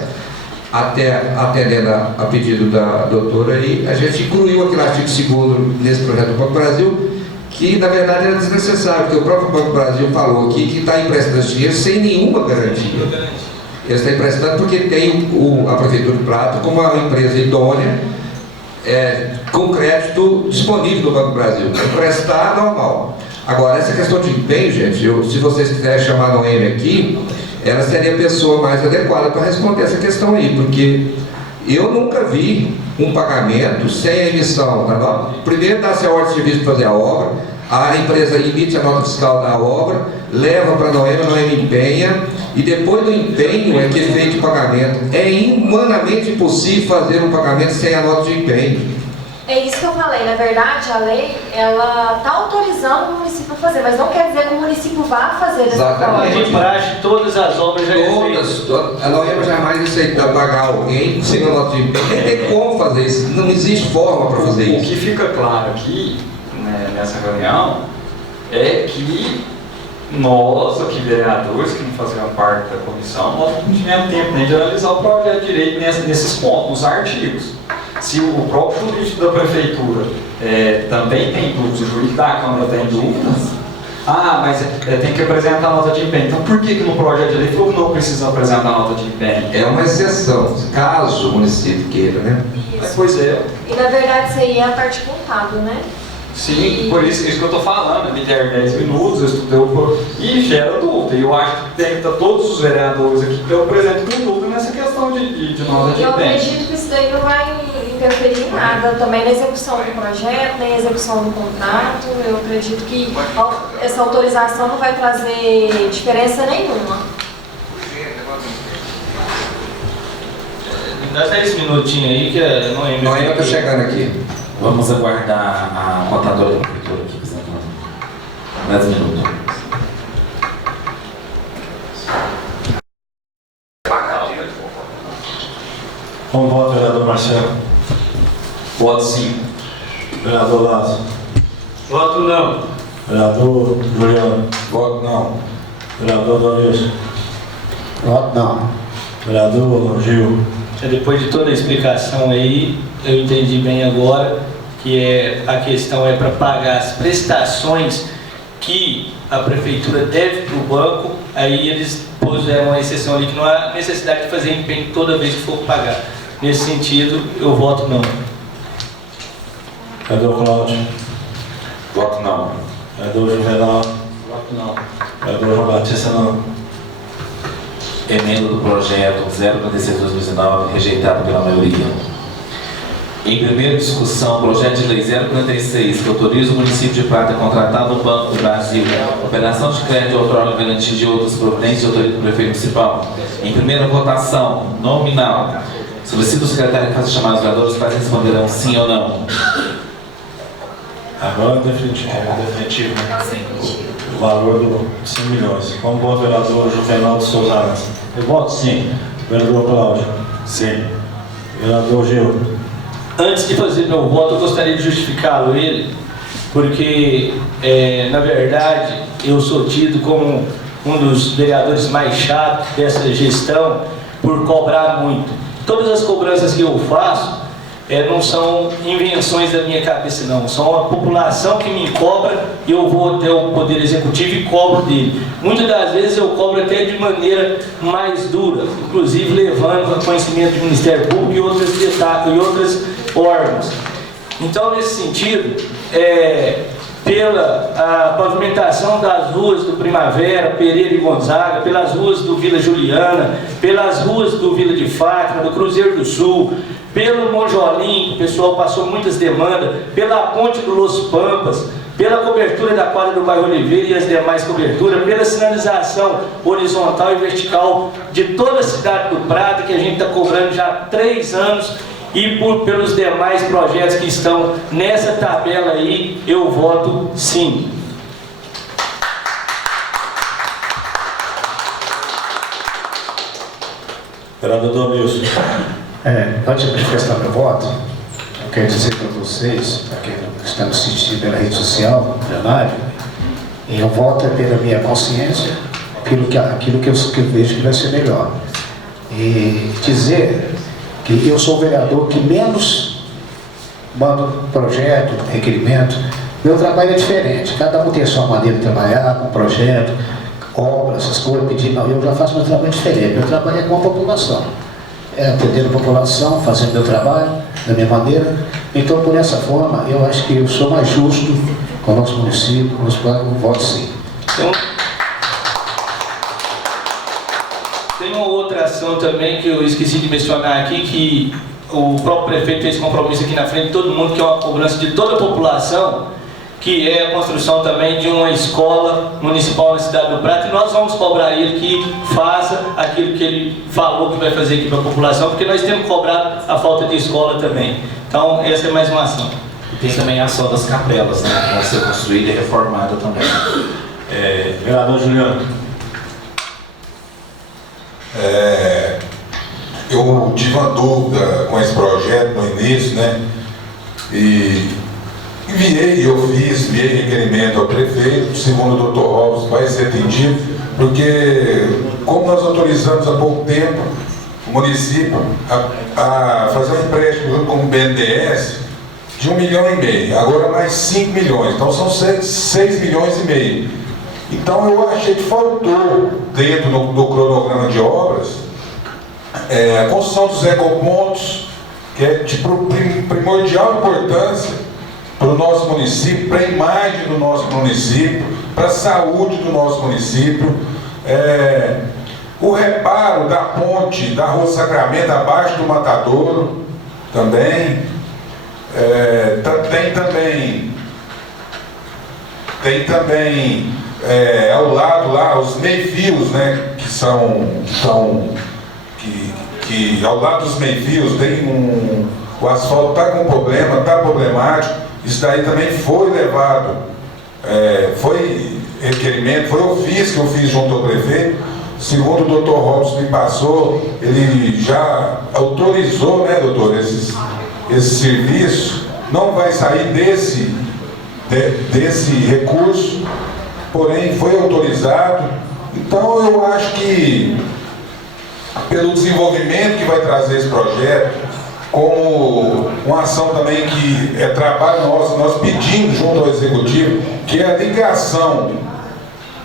Até atendendo a pedido da doutora aí, a gente incluiu aquele artigo 2º nesse projeto do Banco do Brasil, que na verdade era desnecessário, porque o próprio Banco do Brasil falou aqui que está emprestando esse dinheiro sem nenhuma garantia. Ele está emprestando porque tem a Prefeitura de Prata como uma empresa idônea, com crédito disponível no Banco do Brasil. Emprestar normal. Agora, essa questão de empenho, gente, se vocês quiserem chamar a Noemi aqui, ela seria a pessoa mais adequada para responder essa questão aí, porque eu nunca vi um pagamento sem a emissão da nota. Primeiro dá-se a ordem de serviço para fazer a obra, a empresa emite a nota fiscal da obra, leva para a Noemi empenha, e depois do empenho é que é feito o pagamento. É humanamente impossível fazer um pagamento sem a nota de empenho. É isso que eu falei, na verdade a lei, ela está autorizando o município a fazer, mas não quer dizer que o município vá fazer dessa forma. De praxe, todas as obras já a Noema jamais aceita pagar alguém sem a nota de empenho. Não tem como fazer isso, não existe forma para fazer isso. O que fica claro aqui, né, nessa reunião, é que nós, aqui vereadores, que não fazíamos parte da comissão, nós não tivemos tempo nem de analisar o projeto de direito nesses pontos, nos artigos. Se o próprio jurídico da prefeitura também tem dúvidas, o jurídico da Câmara tem dúvidas, mas tem que apresentar a nota de empenho. Então por que no projeto de lei falou que não precisa apresentar a nota de empenho? É uma exceção, caso o município queira, né? Pois é. E na verdade isso aí é a parte contábil, né? Sim, por isso que eu estou falando, me der 10 minutos, eu estudei e gera dúvida. E eu acho que tem que estar todos os vereadores aqui que eu apresento com dúvida nessa questão de nota de empenho. Eu acredito que isso daí não vai interferir em nada também na execução do projeto, nem na execução do contrato. Eu acredito que essa autorização não vai trazer diferença nenhuma. Dá 10 minutinhos aí que a Noemi... Noemi está chegando aqui. Vamos aguardar a contadora da prefeitura aqui, por exemplo. 10 minutos. Como vota, vereador Marcelo? Voto sim. Vereador Lázaro? Voto não. Vereador Juliano? Voto não. Vereador Donilson? Voto não. Vereador Gil? Depois de toda a explicação aí, eu entendi bem agora que a questão é para pagar as prestações que a prefeitura deve para o banco, aí eles puseram uma exceção ali que não há necessidade de fazer empenho toda vez que for pagar. Nesse sentido, eu voto não. Vereador Cláudio? Voto não. Vereador Juvenal? Voto não. Vereador João Batista não. Emenda do projeto 046/2019, rejeitado pela maioria. Em primeira discussão, projeto de lei 046, que autoriza o município de Prata a contratar no Banco do Brasil operação de crédito, outorga, garantia de outras providências de autoria do prefeito municipal. Em primeira votação, nominal, solicito o secretário que faça chamar os vereadores para responderão sim ou não. Agora é definitivo, né? O valor de 100 milhões. Como vota o vereador Juvenal de Souza Arantes? Eu voto sim. Vereador Cláudio? Sim. Vereador Gil? Antes de fazer meu voto, eu gostaria de justificá-lo ele, porque, na verdade, eu sou tido como um dos vereadores mais chatos dessa gestão por cobrar muito. Todas as cobranças que eu faço, não são invenções da minha cabeça, não. São a população que me cobra e eu vou até o Poder Executivo e cobro dele. Muitas das vezes eu cobro até de maneira mais dura, inclusive levando a conhecimento do Ministério Público e outros órgãos. Então, nesse sentido, pela a pavimentação das ruas do Primavera, Pereira e Gonzaga, pelas ruas do Vila Juliana, pelas ruas do Vila de Fátima, do Cruzeiro do Sul, pelo Monjolim, que o pessoal passou muitas demandas, pela ponte do Los Pampas, pela cobertura da quadra do bairro Oliveira e as demais coberturas, pela sinalização horizontal e vertical de toda a cidade do Prata, que a gente está cobrando já há 3 anos, e pelos demais projetos que estão nessa tabela aí, eu voto sim. Vereador Nilson. Antes de manifestar meu voto, eu quero dizer para vocês, para quem está me assistindo pela rede social, plenário, eu voto pela minha consciência, aquilo que eu vejo que vai ser melhor. E dizer que eu sou o vereador que menos manda projeto, requerimento. Meu trabalho é diferente, cada um tem a sua maneira de trabalhar, com projeto, obra, essas coisas, pedir, não, eu já faço meu trabalho diferente. Meu trabalho é com a população. Atendendo a população, fazendo meu trabalho da minha maneira. Então, por essa forma, eu acho que eu sou mais justo com o nosso município, com o nosso plano, eu voto sim. Então, tem uma outra ação também que eu esqueci de mencionar aqui, que o próprio prefeito fez compromisso aqui na frente de todo mundo, que é uma cobrança de toda a população, que é a construção também de uma escola municipal na cidade do Prata, e nós vamos cobrar ele que faça aquilo que ele falou que vai fazer aqui para a população, porque nós temos cobrado a falta de escola também. Então, essa é mais uma ação. E tem também a ação das capelas, né, que vai ser construída e reformada também. Vereador Juliano. Eu tive uma dúvida com esse projeto no início, né? E enviei requerimento ao prefeito, segundo o Dr. Robson, vai ser atendido, porque como nós autorizamos há pouco tempo o município a fazer um empréstimo junto com o BNDES de 1,5 milhão, agora mais 5 milhões, então são 6,5 milhões. Então eu achei que faltou dentro do cronograma de obras a construção dos ecopontos, que é de primordial importância para o nosso município, para a imagem do nosso município, para a saúde do nosso município. O reparo da ponte da Rua Sacramento abaixo do Matadouro também. Tem também ao lado lá os meio-fios, né, que ao lado dos meio-fios tem o asfalto está com problema, está problemático. Isso daí também foi levado, foi requerimento, foi ofício que eu fiz junto ao prefeito. Segundo o Dr. Robson me passou, ele já autorizou, né, doutor, esse serviço. Não vai sair desse recurso, porém foi autorizado. Então eu acho que pelo desenvolvimento que vai trazer esse projeto, como uma ação também que é trabalho nosso, nós pedimos junto ao Executivo, que é a ligação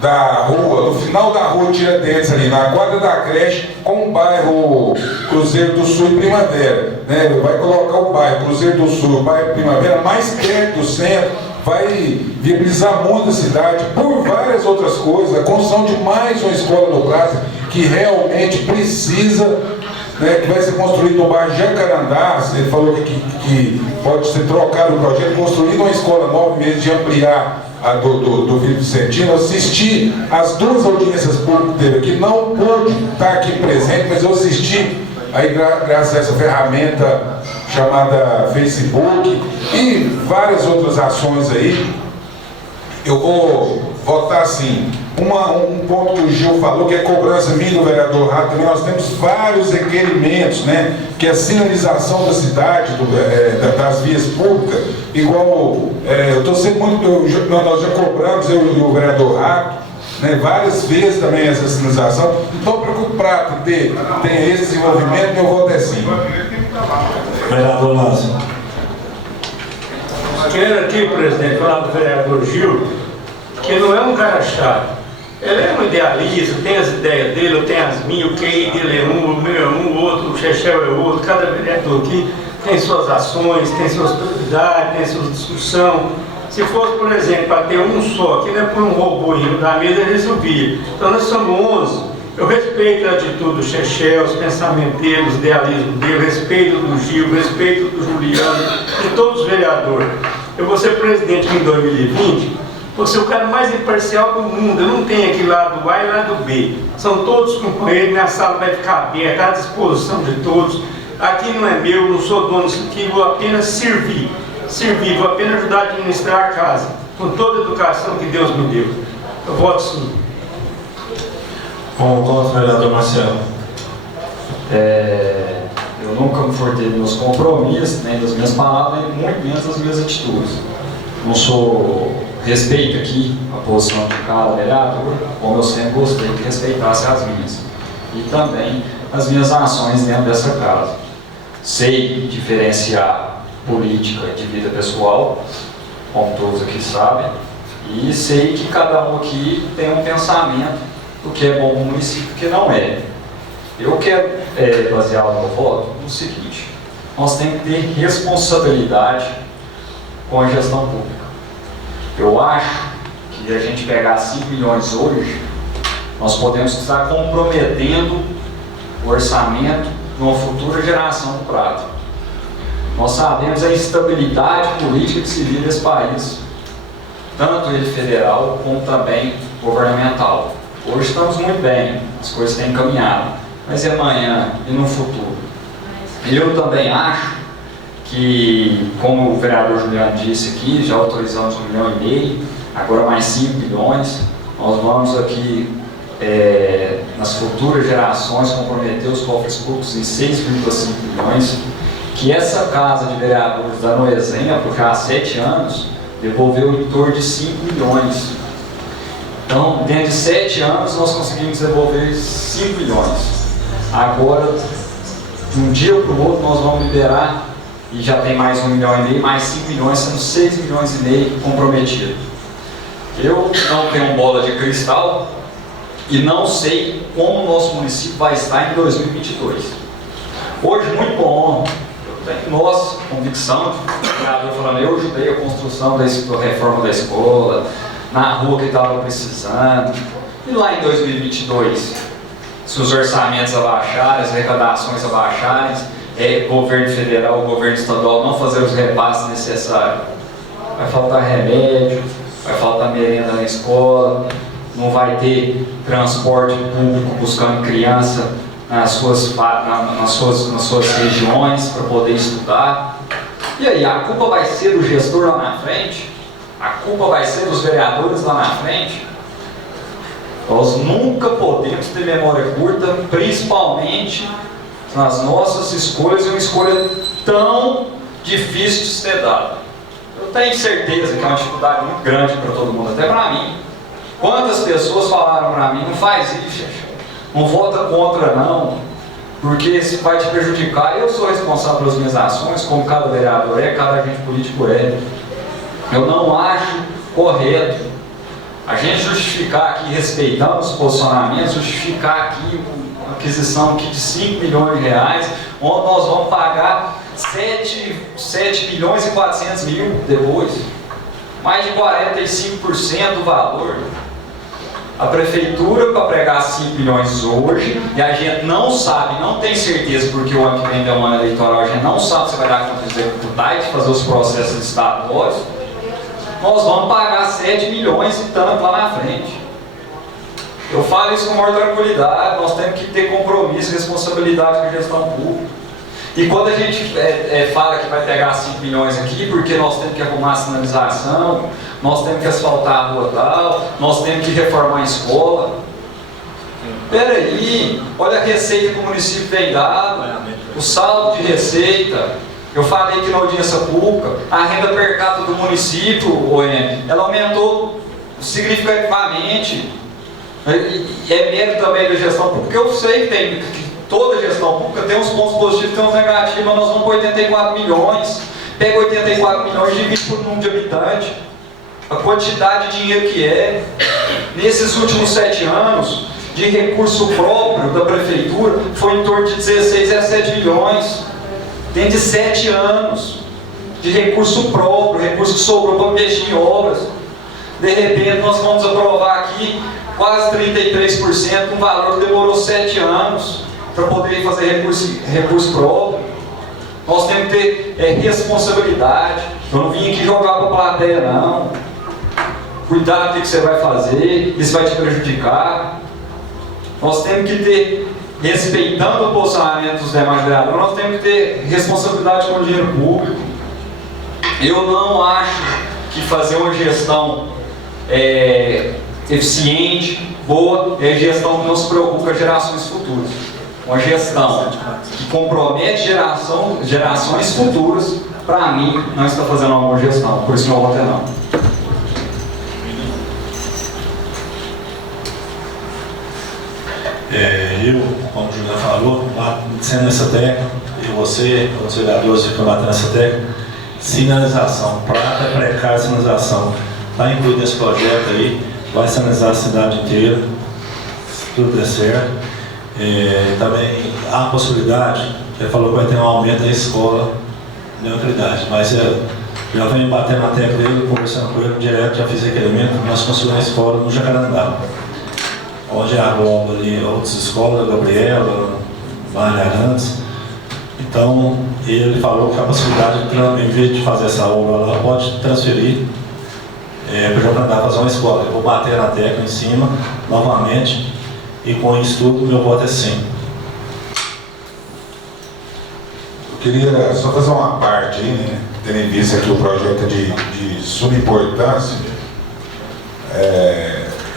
da rua, no final da rua Tiradentes, ali na quadra da creche, com o bairro Cruzeiro do Sul e Primavera, né? Vai colocar o bairro Cruzeiro do Sul, o bairro Primavera mais perto do centro, vai viabilizar muito a cidade, por várias outras coisas, a construção de mais uma escola no Prata, que realmente precisa, né, que vai ser construído no bairro Jacarandá. Ele falou que pode ser trocado o projeto, construído uma escola nova, em vez de ampliar a do Vila Vicentino. Assisti as 2 audiências públicas que teve aqui, não pude estar aqui presente, mas eu assisti aí graças a essa ferramenta chamada Facebook e várias outras ações aí. Eu vou votar assim. Um ponto que o Gil falou, que é cobrança minha do vereador Rato, também nós temos vários requerimentos, né, que é a sinalização da cidade, das vias públicas, igual, eu estou sempre muito, nós já cobramos, eu e o vereador Rato, né, várias vezes também essa sinalização. Então, para que o Prata tenha esse desenvolvimento, meu voto é sim. Vereador Lázaro. Quero aqui, presidente, falar do vereador Gil, que não é um cara chato. Ele é um idealista, tem as ideias dele, eu tenho as minhas, o QI dele é um, o meu é um, o outro, o Chechel é outro. Cada vereador aqui tem suas ações, tem suas prioridades, tem sua discussão. Se fosse, por exemplo, para ter um só, que não é por um robô em cima da mesa, resolvia. Então nós somos 11. Eu respeito a atitude do Chechel, os pensamentos dele, os idealismos dele, respeito do Gil, respeito do Juliano, de todos os vereadores. Eu vou ser presidente em 2020, vou ser o cara mais imparcial do mundo. Eu não tenho aqui lado A e lado B. São todos companheiros, minha sala vai ficar aberta, à disposição de todos. Aqui não é meu, não sou dono disso aqui, vou apenas servir, vou apenas ajudar a administrar a casa, com toda a educação que Deus me deu. Eu voto sim. Com o voto, vereador Marcelo. Eu nunca me furtei dos meus compromissos, nem das minhas palavras, nem muito menos das minhas atitudes. Não sou... Respeito aqui a posição de cada vereador, como eu sempre gostei que respeitasse as minhas. E também as minhas ações dentro dessa casa. Sei diferenciar política de vida pessoal, como todos aqui sabem, e sei que cada um aqui tem um pensamento do que é bom para o município e o que não é. Eu quero basear o meu voto no seguinte: nós temos que ter responsabilidade com a gestão pública. Eu acho que a gente pegar 5 milhões hoje, nós podemos estar comprometendo o orçamento de uma futura geração do Prata. Nós sabemos a instabilidade política que se vive nesse país, tanto ele federal como também governamental. Hoje estamos muito bem, as coisas têm caminhado, mas é amanhã e no futuro. Eu também acho que, como o vereador Juliano disse aqui, já autorizamos 1,5 milhão, agora mais 5 milhões, nós vamos aqui, nas futuras gerações, comprometer os cofres públicos em 6,5 milhões, que essa casa de vereadores, dando um exemplo, já há 7 anos, devolveu em torno de 5 milhões. Então, dentro de 7 anos, nós conseguimos devolver 5 milhões. Agora, de um dia para o outro, nós vamos liberar, e já tem mais 1,5 milhão, mais 5 milhões, sendo 6,5 milhões comprometidos. Eu não tenho bola de cristal e não sei como o nosso município vai estar em 2022. Hoje, muito bom, eu tenho nossa convicção, o vereador falando, eu ajudei a construção da reforma da escola, na rua que estava precisando. E lá em 2022, se os orçamentos abaixarem, as arrecadações abaixarem, governo federal, governo estadual não fazer os repasses necessários, vai faltar remédio, vai faltar merenda na escola, não vai ter transporte público buscando criança nas suas regiões para poder estudar. E aí, a culpa vai ser do gestor lá na frente? A culpa vai ser dos vereadores lá na frente? Nós nunca podemos ter memória curta, principalmente nas nossas escolhas, e uma escolha tão difícil de ser dada. Eu tenho certeza que é uma dificuldade muito grande para todo mundo, até para mim. Quantas pessoas falaram para mim, não faz isso, não vota contra não, porque isso vai te prejudicar. Eu sou responsável pelas minhas ações, como cada vereador cada agente político é. Eu não acho correto a gente justificar aqui, respeitando os posicionamentos, justificar aqui uma aquisição aqui de 5 milhões de reais, onde nós vamos pagar 7 milhões e 400 mil depois, mais de 45% do valor. A prefeitura para pregar 5 milhões hoje, e a gente não sabe, não tem certeza, porque o ano que vem é um ano eleitoral, a gente não sabe se vai dar conta de executar e de fazer os processos estaduais. Nós vamos pagar 7 milhões e tanto lá na frente. Eu falo isso com maior tranquilidade, nós temos que ter compromisso e responsabilidade com a gestão pública. E quando a gente fala que vai pegar 5 milhões aqui, porque nós temos que arrumar a sinalização, nós temos que asfaltar a rua tal, nós temos que reformar a escola. Peraí, olha a receita que o município tem dado, o saldo de receita. Eu falei que na audiência pública, a renda per capita do município, ela aumentou significativamente. É mérito também da gestão pública, eu sei que toda gestão pública tem uns pontos positivos e tem uns negativos, mas nós vamos para 84 milhões. Pega 84 milhões e divide por número de habitantes. A quantidade de dinheiro que é. Nesses últimos 7 anos, de recurso próprio da prefeitura, foi em torno de 16 a 17 milhões. Dentro de 7 anos de recurso próprio, recurso que sobrou para investir em obras. De repente, nós vamos aprovar aqui quase 33%, um valor que demorou 7 anos para poder fazer recurso próprio. Nós temos que ter responsabilidade. Eu não vim aqui jogar para a plateia, não. Cuidado com o que você vai fazer, isso vai te prejudicar. Nós temos que ter, respeitando o posicionamento dos demais vereadores, nós temos que ter responsabilidade com o dinheiro público. Eu não acho que fazer uma gestão eficiente, boa, é gestão que não se preocupa com as gerações futuras. Uma gestão que compromete gerações futuras, para mim, não está fazendo uma boa gestão. Por isso, meu voto é não. Eu, como o Juliano falou, sendo nessa tecla, e você, os vereadores que estão batendo nessa tecla, sinalização, prata precária sinalização, está incluído nesse projeto aí, vai sinalizar a cidade inteira, se tudo der certo. Também há a possibilidade, ele falou que vai ter um aumento da escola de neutralidade, mas já venho batendo na tecla dele, conversando com ele direto, já fiz requerimento, nós construímos a escola no Jacarandá, onde agloba ali outras escolas, Gabriela, Maria Arantes. Então, ele falou que a possibilidade, em vez de fazer essa obra lá, pode transferir para o Jacarandá fazer uma escola. Eu vou bater na tecla em cima, novamente, e com isso tudo, meu voto é sim. Eu queria só fazer uma parte aí, né? Tendo em vista que o projeto é de suma importância.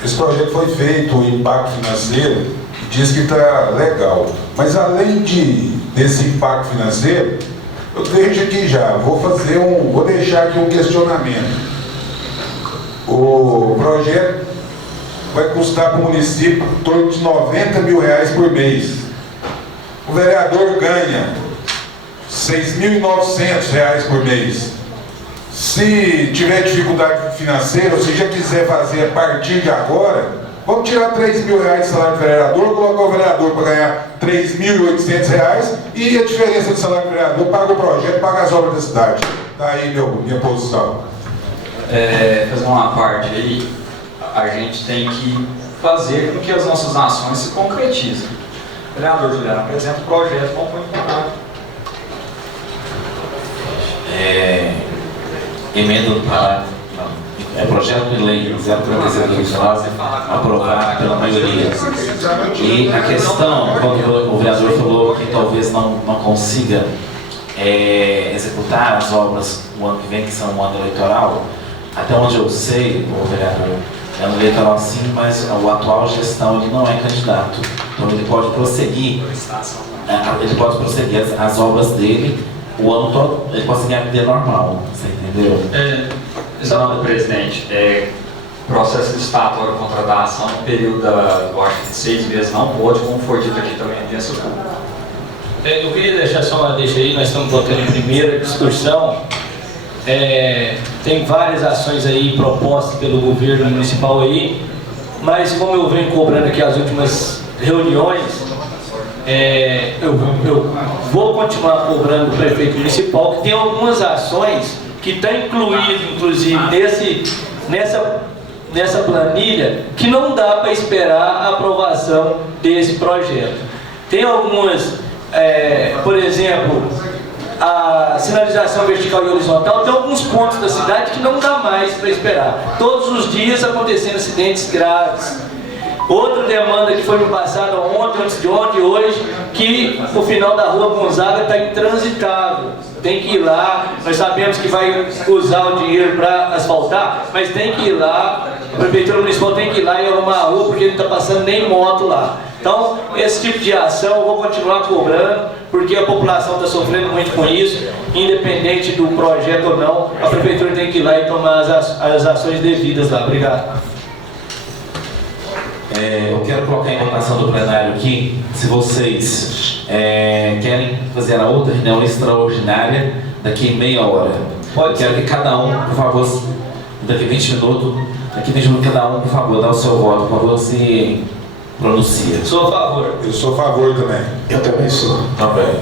Esse projeto foi feito, o impacto financeiro, diz que está legal. Mas além desse impacto financeiro, eu deixo aqui já, vou deixar aqui um questionamento. O projeto vai custar para o município em torno de R$90 mil por mês. O vereador ganha R$6.900 por mês. Se tiver dificuldade financeira, ou se já quiser fazer a partir de agora, vamos tirar R$3 mil de salário do vereador, colocar o vereador para ganhar R$3.800 e a diferença do salário do vereador paga o projeto, paga as obras da cidade. Está aí minha posição. Fazer uma parte aí, a gente tem que fazer com que as nossas ações se concretizem. O vereador Juliano apresenta o projeto, vamos pôr em contato. Emenda do parágrafo. Projeto de lei 046/2019 aprovado pela maioria. E a questão, quando o vereador falou que talvez não consiga executar as obras o ano que vem, que são um ano eleitoral, até onde eu sei, o vereador, é um eleitoral sim, mas a atual gestão ele não é candidato. Então ele pode prosseguir, as obras dele o ano todo, ele pode seguir a vida normal, você entendeu? Senador presidente, processo licitatório de contratação no período eu acho que de 6 meses não pode, como foi dito aqui também, audiência pública. Eu queria deixar só uma deixa aí, nós estamos votando em primeira discussão. Tem várias ações aí propostas pelo governo municipal aí, mas como eu venho cobrando aqui as últimas reuniões, eu vou continuar cobrando o prefeito municipal, que tem algumas ações que está incluído, inclusive, nessa planilha, que não dá para esperar a aprovação desse projeto. Tem algumas, por exemplo, a sinalização vertical e horizontal, tem alguns pontos da cidade que não dá mais para esperar. Todos os dias acontecendo acidentes graves. Outra demanda que foi me passada ontem, antes de ontem, hoje, que o final da rua Gonzaga está intransitável. Tem que ir lá, nós sabemos que vai usar o dinheiro para asfaltar, mas tem que ir lá, a Prefeitura Municipal tem que ir lá e arrumar a rua, porque não está passando nem moto lá. Então, esse tipo de ação eu vou continuar cobrando, porque a população está sofrendo muito com isso, independente do projeto ou não, a Prefeitura tem que ir lá e tomar as ações devidas lá. Obrigado. Eu quero colocar em votação do plenário aqui, se vocês querem fazer a outra reunião extraordinária daqui em meia hora. Eu quero que cada um, por favor, daqui 20 minutos, cada um, por favor, dá o seu voto, por favor, se pronuncia. Sou a favor. Eu sou a favor também. Eu também sou. Também.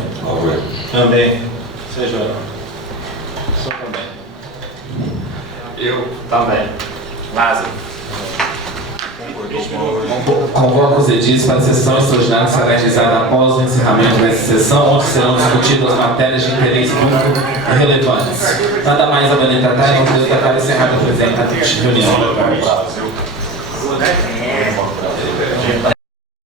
Também. Seja. Sou também. Eu também. Lázaro. Convoco os edis para a sessão extraordinária que será realizada após o encerramento dessa sessão, onde serão discutidas as matérias de interesse público relevantes. Nada mais a tratar, não podemos tratar encerrada a presente reunião.